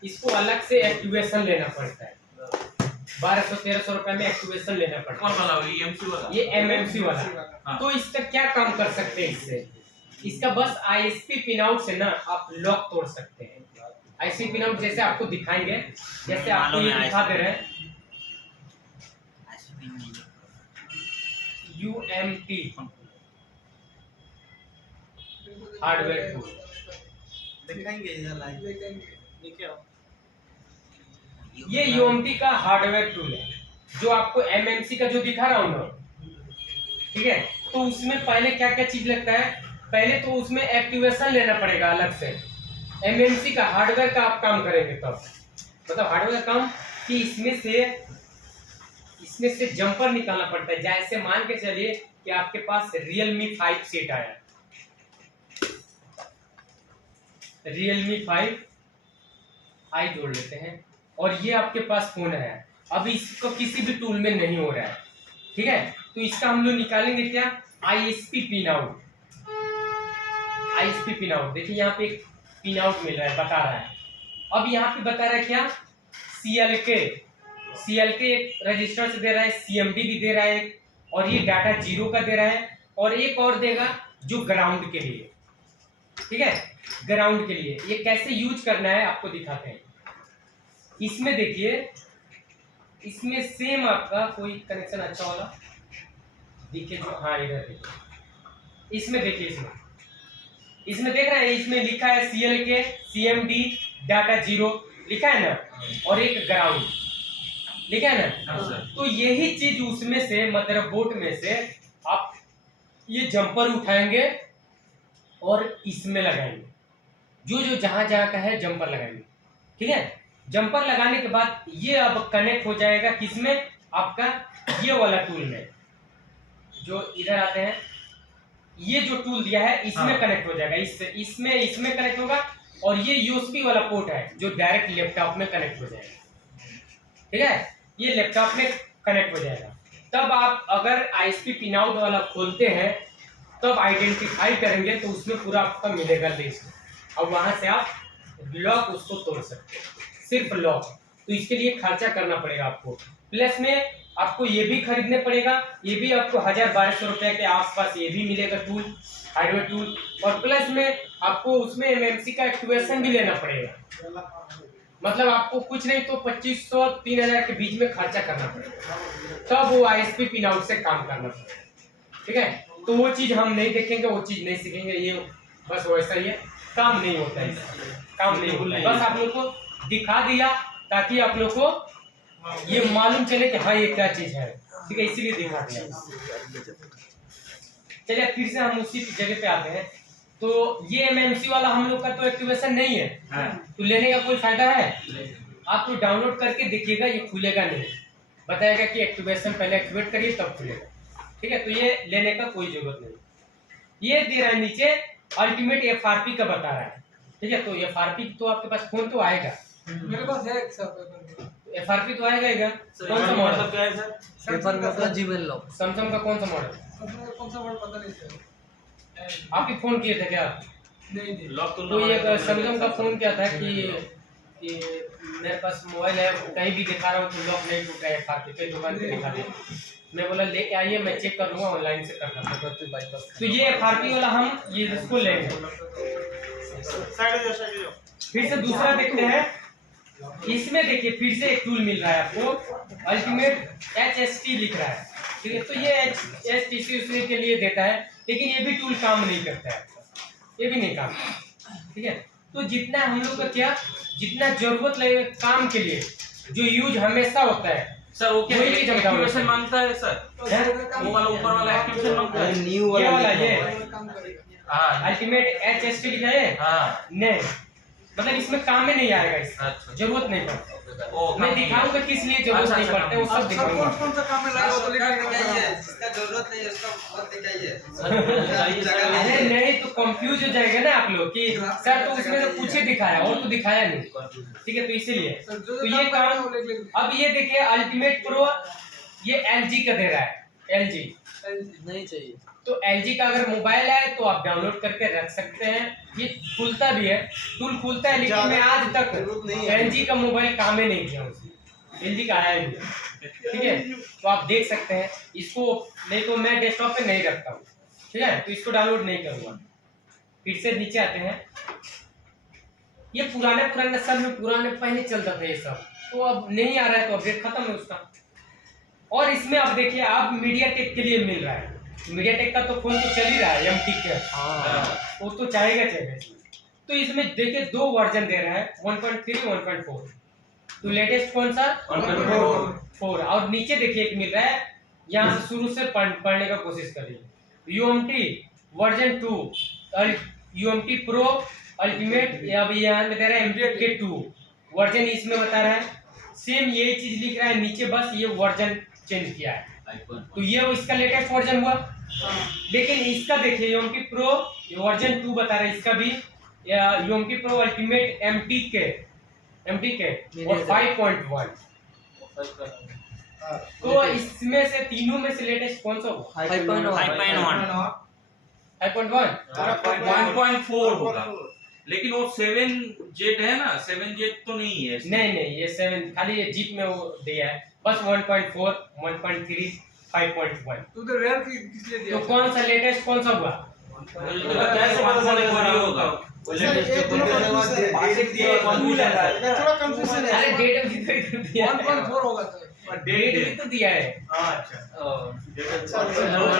इसको अलग से एक्टिवेशन लेना पड़ता है, 1200-1300 रुपए में एक्टिवेशन लेना पड़ता कौन है, वाला? EMC वाला? ये MMC वाला। हाँ। तो इसका क्या काम कर सकते हैं इससे, इसका बस ISP पिन आउट से ना आप लॉक तोड़ सकते हैं, ISP पिन आउट जैसे आपको दिखाएंगे, जैसे आपको मालूम ये है दिखा ISP। दे रहे हैं UMT हार्डवेयर टूल, दिखाएंगे इधर लाइव देखिए आप। ये यूएमटी का हार्डवेयर टूल है, जो आपको MMC का जो दिखा रहा हूँ ना, ठीक है, तो उसमें पहले क्या क्या चीज लगता है, पहले तो उसमें एक्टिवेशन लेना पड़ेगा अलग से, MMC का हार्डवेयर का आप काम करेंगे तब, मतलब हार्डवेयर काम कि इसमें से जंपर निकालना पड़ता है, जैसे मान के चलिए कि आपके पास Realme 5 सेट आया, Realme 5i जोड़ लेते हैं, और ये आपके पास फोन है, अभी इसको किसी भी टूल में नहीं हो रहा है, ठीक है, तो इसका हम लोग निकालेंगे क्या, ISP pin out, ISP pin out, देखिए यहाँ पे एक पिन आउट मिल रहा है, बता रहा है, अब यहाँ पे बता रहा है क्या, CLK एक रजिस्टर से दे रहा है, CMD भी दे रहा है, और ये डाटा 0 का दे रहा है, और एक और देगा जो ग्राउंड के लिए, ठीक है, ग्राउंड के लिए ये कैसे यूज करना है आपको दिखाते हैं। इसमें देखिए, इसमें सेम आपका कोई कनेक्शन अच्छा वाला देखिए, जो हाँ इधर देखिए, इसमें देखिए, इसमें देख रहे हैं, इसमें लिखा है CLK CMD डाटा 0 लिखा है ना, और एक ग्राउंड लिखा है ना, तो यही चीज उसमें से मदरबोर्ड में से आप ये जंपर उठाएंगे और इसमें लगाएंगे, जो जहां जहां का है जंपर लगाएंगे, ठीक है, जंपर लगाने के बाद ये अब कनेक्ट हो जाएगा किसमें, आपका ये वाला टूल में, जो इधर आते हैं, ये जो टूल दिया है इसमें हाँ। कनेक्ट हो जाएगा, इसमें कनेक्ट होगा, और ये USB वाला पोर्ट है जो डायरेक्ट लैपटॉप में कनेक्ट हो जाएगा, ठीक है, ये लैपटॉप में कनेक्ट हो जाएगा। तब आप अगर ISP पिन आउट वाला खोलते हैं तब आइडेंटिफाई करेंगे तो उसमें पूरा आपका मिलेगा लिस्ट और वहां से आप लॉक उसको तोड़ सकते हैं, सिर्फ लॉक। तो इसके लिए खर्चा करना पड़ेगा आपको, प्लस में आपको ये भी खरीदने पड़ेगा, ये भी आपको 1000-1200 रुपए के आसपास ये भी मिलेगा टूल, हार्डवेयर टूल, और प्लस में आपको उसमें MMC का एक्टिवेशन भी लेना पड़ेगा। मतलब आपको कुछ नहीं तो 2500-3000 के बीच में खर्चा करना पड़ेगा, तब वो ISP पिन आउट से काम करना पड़ेगा। ठीक है, तो वो चीज हम नहीं देखेंगे, वो चीज नहीं सीखेंगे, ये बस वैसा ही है, काम नहीं होता है, काम नहीं होता है। बस आप लोग को दिखा दिया ताकि आप लोग को ये मालूम चले कि हाँ ये क्या चीज है, ठीक है, इसीलिए दिखा दिया। चलिए फिर से हम उसी जगह पे आते हैं। तो ये MMC वाला हम लोग का तो एक्टिवेशन नहीं है, तो लेने का कोई फायदा है? आप तो डाउनलोड करके देखिएगा, ये खुलेगा नहीं, बताएगा कि एक्टिवेशन पहले एक्टिवेट करिए तब खुलेगा। ठीक है, तो ये लेने का कोई जरूरत नहीं। ये दे रहा है नीचे अल्टीमेट FRP का बता रहा है। ठीक है, तो FRP तो आपके पास फोन तो आएगा, मेरे पास है FRP तो आएगा ही। कौन सा मॉडल क्या है सर? पेपर में अपना जीमेल लॉक। सैमसंग का कौन सा मॉडल? कौन सा वर्ड पता नहीं सर। आप ही फोन किए थे क्या? नहीं लॉक तो ये सैमसंग का फोन क्या था कि मेरे पास मोबाइल है, कहीं भी दिखा रहा हूँ तो लॉक नहीं टूटा है, FRP पे दुकान पे दिखा दिया। मैं बोला लेके आइए, मैं चेक कर लूँगा, ऑनलाइन से कर सकता। तो ये FRP वाला हम ये इसको लेंगे। फिर से दूसरा देखते हैं, इसमें देखिए फिर से एक टूल मिल रहा है आपको, अल्टीमेट HST लिख रहा है। ठीक है, तो ये HTC उसने के लिए देता है, लेकिन ये भी टूल काम नहीं करता है, ये भी नहीं काम करता। ठीक है, तो जितना हम लोग का क्या, जितना जरूरत लगेगा काम के लिए, जो यूज हमेशा होता है सर वो क्या वही चीज हम डाउनलोड एक्टिवेशन मांगता है सर? वो वाला ऊपर वाला एक्टिवेशन मांगता है? न्यू ये वाला वाला ये काम करेगा। हाँ अल्टीमेट HST लिखा है, हाँ। नहीं मतलब इसमें काम में नहीं आएगा, इसका अच्छा। जरूरत नहीं पड़ता। ओ, मैं दिखाऊंगा किस लिए जरूरत अच्छा, नहीं अच्छा, पड़ता है, वो सब सर दिखाऊंगा। कौन सा काम में लगा हो तो लिखिए। जिसका जरूरत नहीं है उसका मत दिखाइए। अरे नहीं तो कंफ्यूज हो जाएगा ना आप लोग कि सर तो उसमें तो कुछ ही दिखाया और तो दिखाया नहीं। ठीक है, तो इसीलिए तो ये काम। अब ये देखिए अल्टीमेट प्रो ये LG का दे रहा है, LG नहीं चाहिए। तो LG का अगर मोबाइल है तो आप डाउनलोड करके रख सकते हैं, ये खुलता भी है, टूल खुलता है, लेकिन मैं आज तक LG का मोबाइल काम ही नहीं किया उसमें, LG का आया ही नहीं। ठीक है, तो आप देख सकते हैं इसको, नहीं तो मैं डेस्कटॉप पे नहीं रखता हूँ। ठीक है, तो इसको डाउनलोड नहीं करूँगा। फिर से नीचे आते हैं, ये पुराने सब में पुराने पहले चलता था ये सब, तो अब नहीं आ रहा है तो अपडेट खत्म है उसका। और इसमें आप देखिए अब MediaTek के लिए मिल रहा है, MediaTek का तो फोन तो चल ही रहा है MT का, वो तो चाहेगा इसमें। तो इसमें देखिए 2 वर्जन दे रहा है, 1.3 1.4। तो लेटेस्ट कौन सा? 1.4। और नीचे देखिए एक मिल रहा है, यहाँ से शुरू से पढ़ने का कोशिश करिए, UMT वर्जन 2 और UMT प्रो अल्टीमेट, अब यहाँ में दे रहा है MediaTek 2 वर्जन, इसमें बता रहा है सेम यही चीज लिख रहा है नीचे, बस ये वर्जन चेंज किया है। तो ये इसका लेटेस्ट वर्जन हुआ, लेकिन इसका देखिए UMT प्रो वर्जन 2 बता रहा है, इसका भी UMT प्रो अल्टीमेट MT के और 5.1। तो इसमें से तीनों में से लेटेस्ट कौन सा होगा? 5.1 1.4 होगा, लेकिन वो 7Z है ना, 7Z तो नहीं है इसमें। नहीं ये 7 खाली ये जीप में वो दिया है, बस 1.4 1.3 5.1। तो रेयर किस लिए दिया? तो कौन सा लेटेस्ट कौन सा हुआ? मुझे तो लगता है 1.4 होगा। थोड़ा कंफ्यूजन है। अरे डेट भी तो इधर दिया है, 1.4 होगा सर। डेट भी तो दिया है।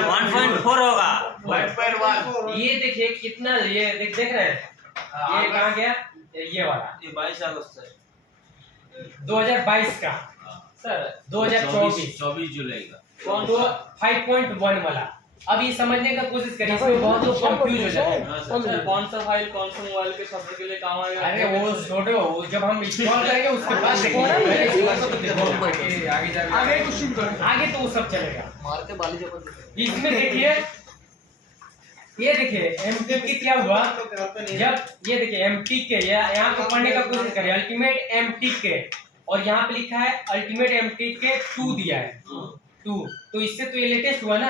1.4 होगा। 1.1 ये देखिए कितना, ये देख रहे हैं, ये कहाँ गया? ये वाला ये 22 अगस्त है 2022 का सर, 2024 जुलाई का। तो 5.1 वाला। अब ये समझने का कोशिश करिए, इसमें बहुत लोग कंफ्यूज हो जाते हैं। सर कौन सा फाइल कौन सा मोबाइल के सफर के लिए काम आएगा? अरे वो छोड़ो, वो जब हम इंस्टॉल करेंगे उसके बाद आगे कुछ शुरू करो। आगे तो वो सब चलेगा। मारते बाली जबरदस्त। इसमें देखिए, ये देखिए MT के क्या हुआ, जब ये देखिए MT के यहाँ पे पढ़ने का कोशिश करिए, अल्टीमेट MT के, और यहाँ पे लिखा है अल्टीमेट MT के 2 दिया है। 2। तो इससे तो ये लेटेस्ट हुआ ना,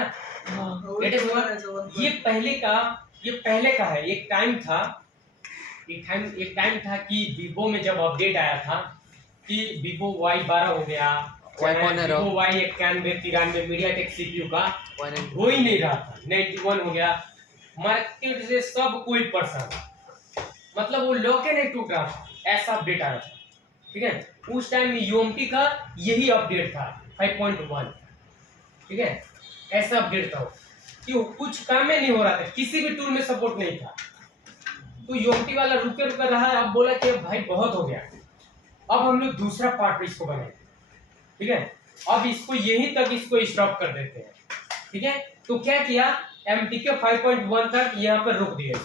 लेटेस्ट हुआ। ये पहले का है। एक टाइम था कि वीवो में जब अपडेट आया था कि वीवो Y12 हो गया, वीवो Y91 93 मीडियाटेक सीपीयू का हो ही नहीं रहा था, 91 हो गया, मार्केट से सब कोई परेशान, मतलब वो लॉके नहीं टूट रहा था, ऐसा अपडेट आया था। ठीक है, उस टाइम यूएमटी का यही अपडेट था 5.1। ठीक है, ऐसा अपडेट था कि वो कुछ काम में नहीं हो रहा था, किसी भी टूल में सपोर्ट नहीं था। तो यूएमटी वाला रुके रहा, अब बोला कि भाई बहुत हो गया, अब हम लोग दूसरा पार्ट इसको बनाएंगे। ठीक है, अब इसको यहीं तक इसको स्टॉप कर देते हैं। ठीक है, तो क्या किया, एमटीके 5.1 तक यहाँ पर रोक दिया।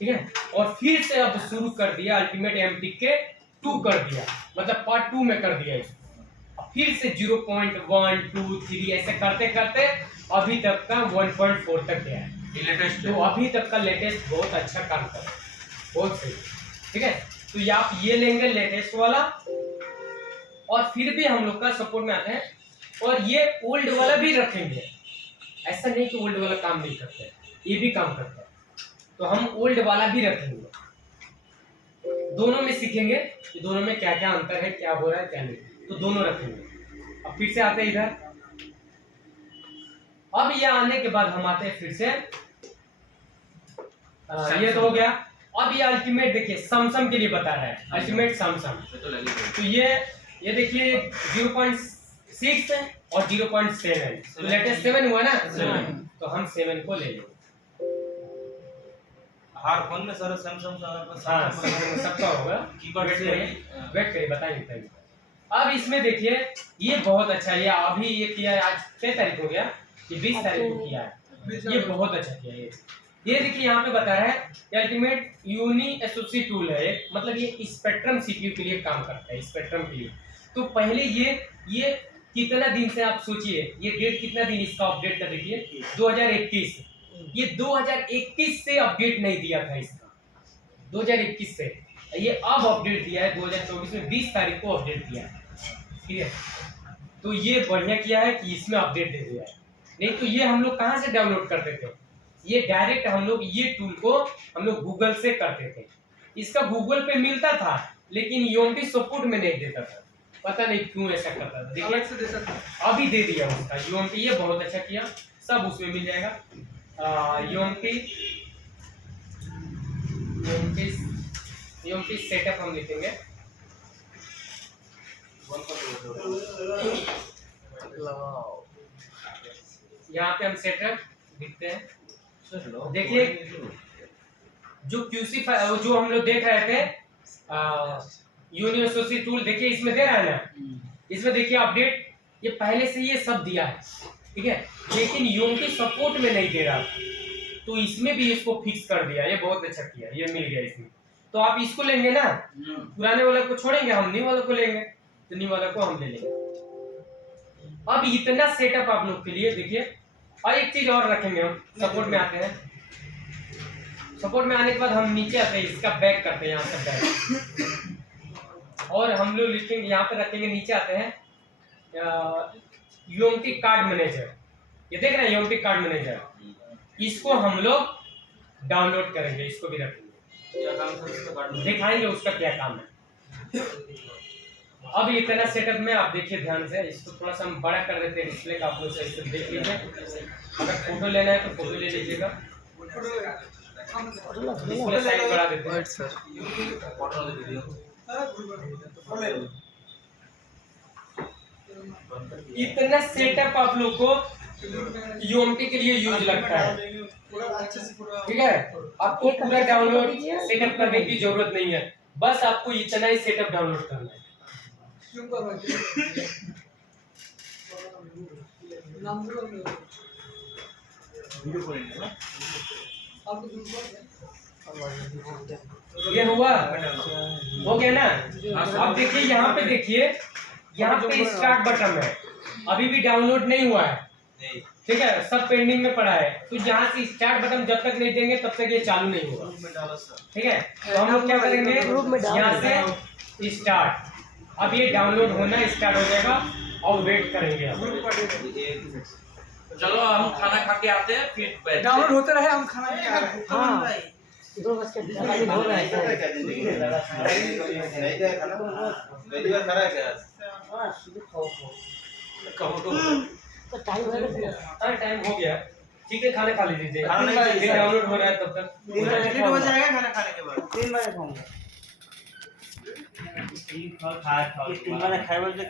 ठीक है, और फिर से अब शुरू कर दिया अल्टीमेट एमटीके 2 कर दिया, मतलब पार्ट 2 में कर दिया इसको। फिर से 0.1 2 3 ऐसे करते करते अभी तक का 1.4 तक गया है लेटेस्ट। तो अभी तक का लेटेस्ट बहुत अच्छा काम कर रहा है, बहुत सही। ठीक है, तो आप ये लेंगे लेटेस्ट वाला, और फिर भी हम लोग का सपोर्ट में आते हैं, और ये ओल्ड वाला भी रखेंगे। ऐसा नहीं कि ओल्ड वाला काम नहीं करते हैं, ये भी काम करता है, तो हम ओल्ड वाला भी रखेंगे। दोनों में सीखेंगे कि दोनों में क्या क्या अंतर है, क्या हो रहा है क्या नहीं, तो दोनों रखेंगे। अब फिर से आते हैं इधर। अब ये आने के बाद हम आते हैं फिर से ये तो हो गया। अब ये अल्टीमेट देखिए सैमसंग के लिए बता रहा है, अल्टीमेट सैमसंग। तो ये देखिए 0.6 और 0.7, तो लेटेस्ट 7 हुआ ना, तो हम 7 को ले लेंगे। हर फोन में सर सैमसंग का, हाँ सबका होगा, वेट करिए बताएंगे। अब इसमें देखिए ये बहुत अच्छा, ये अभी ये किया है, आज 6 तारीख हो गया, ये 20 तारीख को किया है, ये बहुत अच्छा किया है। ये देखिए यहाँ पे बता रहा है अल्टीमेट यूनी एसओसी टूल है, मतलब ये स्पेक्ट्रम सीपीयू के लिए काम करता है, स्पेक्ट्रम के लिए। तो पहले ये कितना दिन से आप सोचिए, ये डेट कितना दिन इसका अपडेट कर देखिए, 2021। ये 2021 से अपडेट नहीं दिया था इसका, 2021 से, ये अब अपडेट दिया है 2024 में 20 तारीख को अपडेट दिया है। ठीक है, तो ये बढ़िया किया है कि इसमें अपडेट दे दिया है, नहीं तो ये हम लोग कहाँ से डाउनलोड करते थे, ये डायरेक्ट हम लोग ये टूल को हम लोग गूगल से करते थे। इसका गूगल पे मिलता था लेकिन यूएमटी सपोर्ट में नहीं देता था, पता नहीं क्यों ऐसा करता था। देखिए अभी दे दिया उसका यूएमटी, ये बहुत अच्छा किया, सब उसमें मिल जाएगा। यूएमटी सेटअप हम लिखेंगे, यहाँ पे हम सेटअप लिखते हैं। देखिए जो QC जो हम लोग देख रहे थे यूनिवर्सिटी टूल, देखिए इसमें दे रहा है ना, इसमें देखिए अपडेट ये पहले से ये सब दिया है। ठीक है, लेकिन यूनिटी सपोर्ट में नहीं दे रहा, तो इसमें भी इसको फिक्स कर दिया, ये बहुत अच्छा किया, ये मिल गया इसमें। तो आप इसको लेंगे ना, पुराने वाला को छोड़ेंगे, हम न्यू वाला को लेंगे, तो न्यू वाला को हम ले लेंगे। अब इतना सेटअप आप लोग के लिए देखिए, और एक चीज और रखेंगे हम, सपोर्ट में आते हैं। सपोर्ट में आने के बाद हम नीचे आते हैं, इसका बैक करते हैं, यहाँ से बैक, और हम लोग लिखेंगे यहाँ पे रखेंगे, नीचे आते हैं यूएमटी कार्ड मैनेजर, ये देख रहे हैं यूएमटी कार्ड मैनेजर, इसको हम लोग डाउनलोड करेंगे, इसको भी रखेंगे, दिखाएंगे उसका क्या काम है। अब इतना सेटअप में आप देखिए ध्यान से, इसको थोड़ा सा हम बड़ा कर देते हैं डिस्प्ले का, आप लोग सही से देख लीजिए। अगर फोटो लेना है तो फोटो ले लीजिएगा, डिस्प्ले साइज बढ़ा देते हैं। इतना सेटअप आप लोग को यूएमटी के लिए यूज लगता है, ठीक है, आपको पूरा डाउनलोड सेटअप करने की जरूरत नहीं है, बस आपको इतना ही सेटअप डाउनलोड करना है। ये हुआ, हो गया ना। अब देखिए यहाँ पे, देखिए यहाँ पे स्टार्ट बटन है, अभी भी डाउनलोड नहीं हुआ है, ठीक है, सब पेंडिंग में पड़ा है। तो यहाँ से स्टार्ट बटन जब तक नहीं देंगे तब तक ये चालू नहीं होगा, ठीक है। तो हम लोग क्या करेंगे, यहाँ से स्टार्ट, अब ये डाउनलोड होना स्टार्ट हो जाएगा, और वेट करेंगे हम। चलो हम खाना खा के आते हैं फिर बैठते डाउनलोड हैं। होते रहे हम खाना नहीं खा रहे हाँ 2 बज के 45 हो रहे हैं हाँ शुरू खाओ तो टाइम है अरे टाइम हो गया, ठीक है खाने खा लीजिए, खाना नहीं खाइए। फिर डाउनलोड हो रहा है तब तक। 3 बजे लेट हो जाएगा खाना खाने के बाद 3 बजे खाऊंगा 3 बजे खाए बजे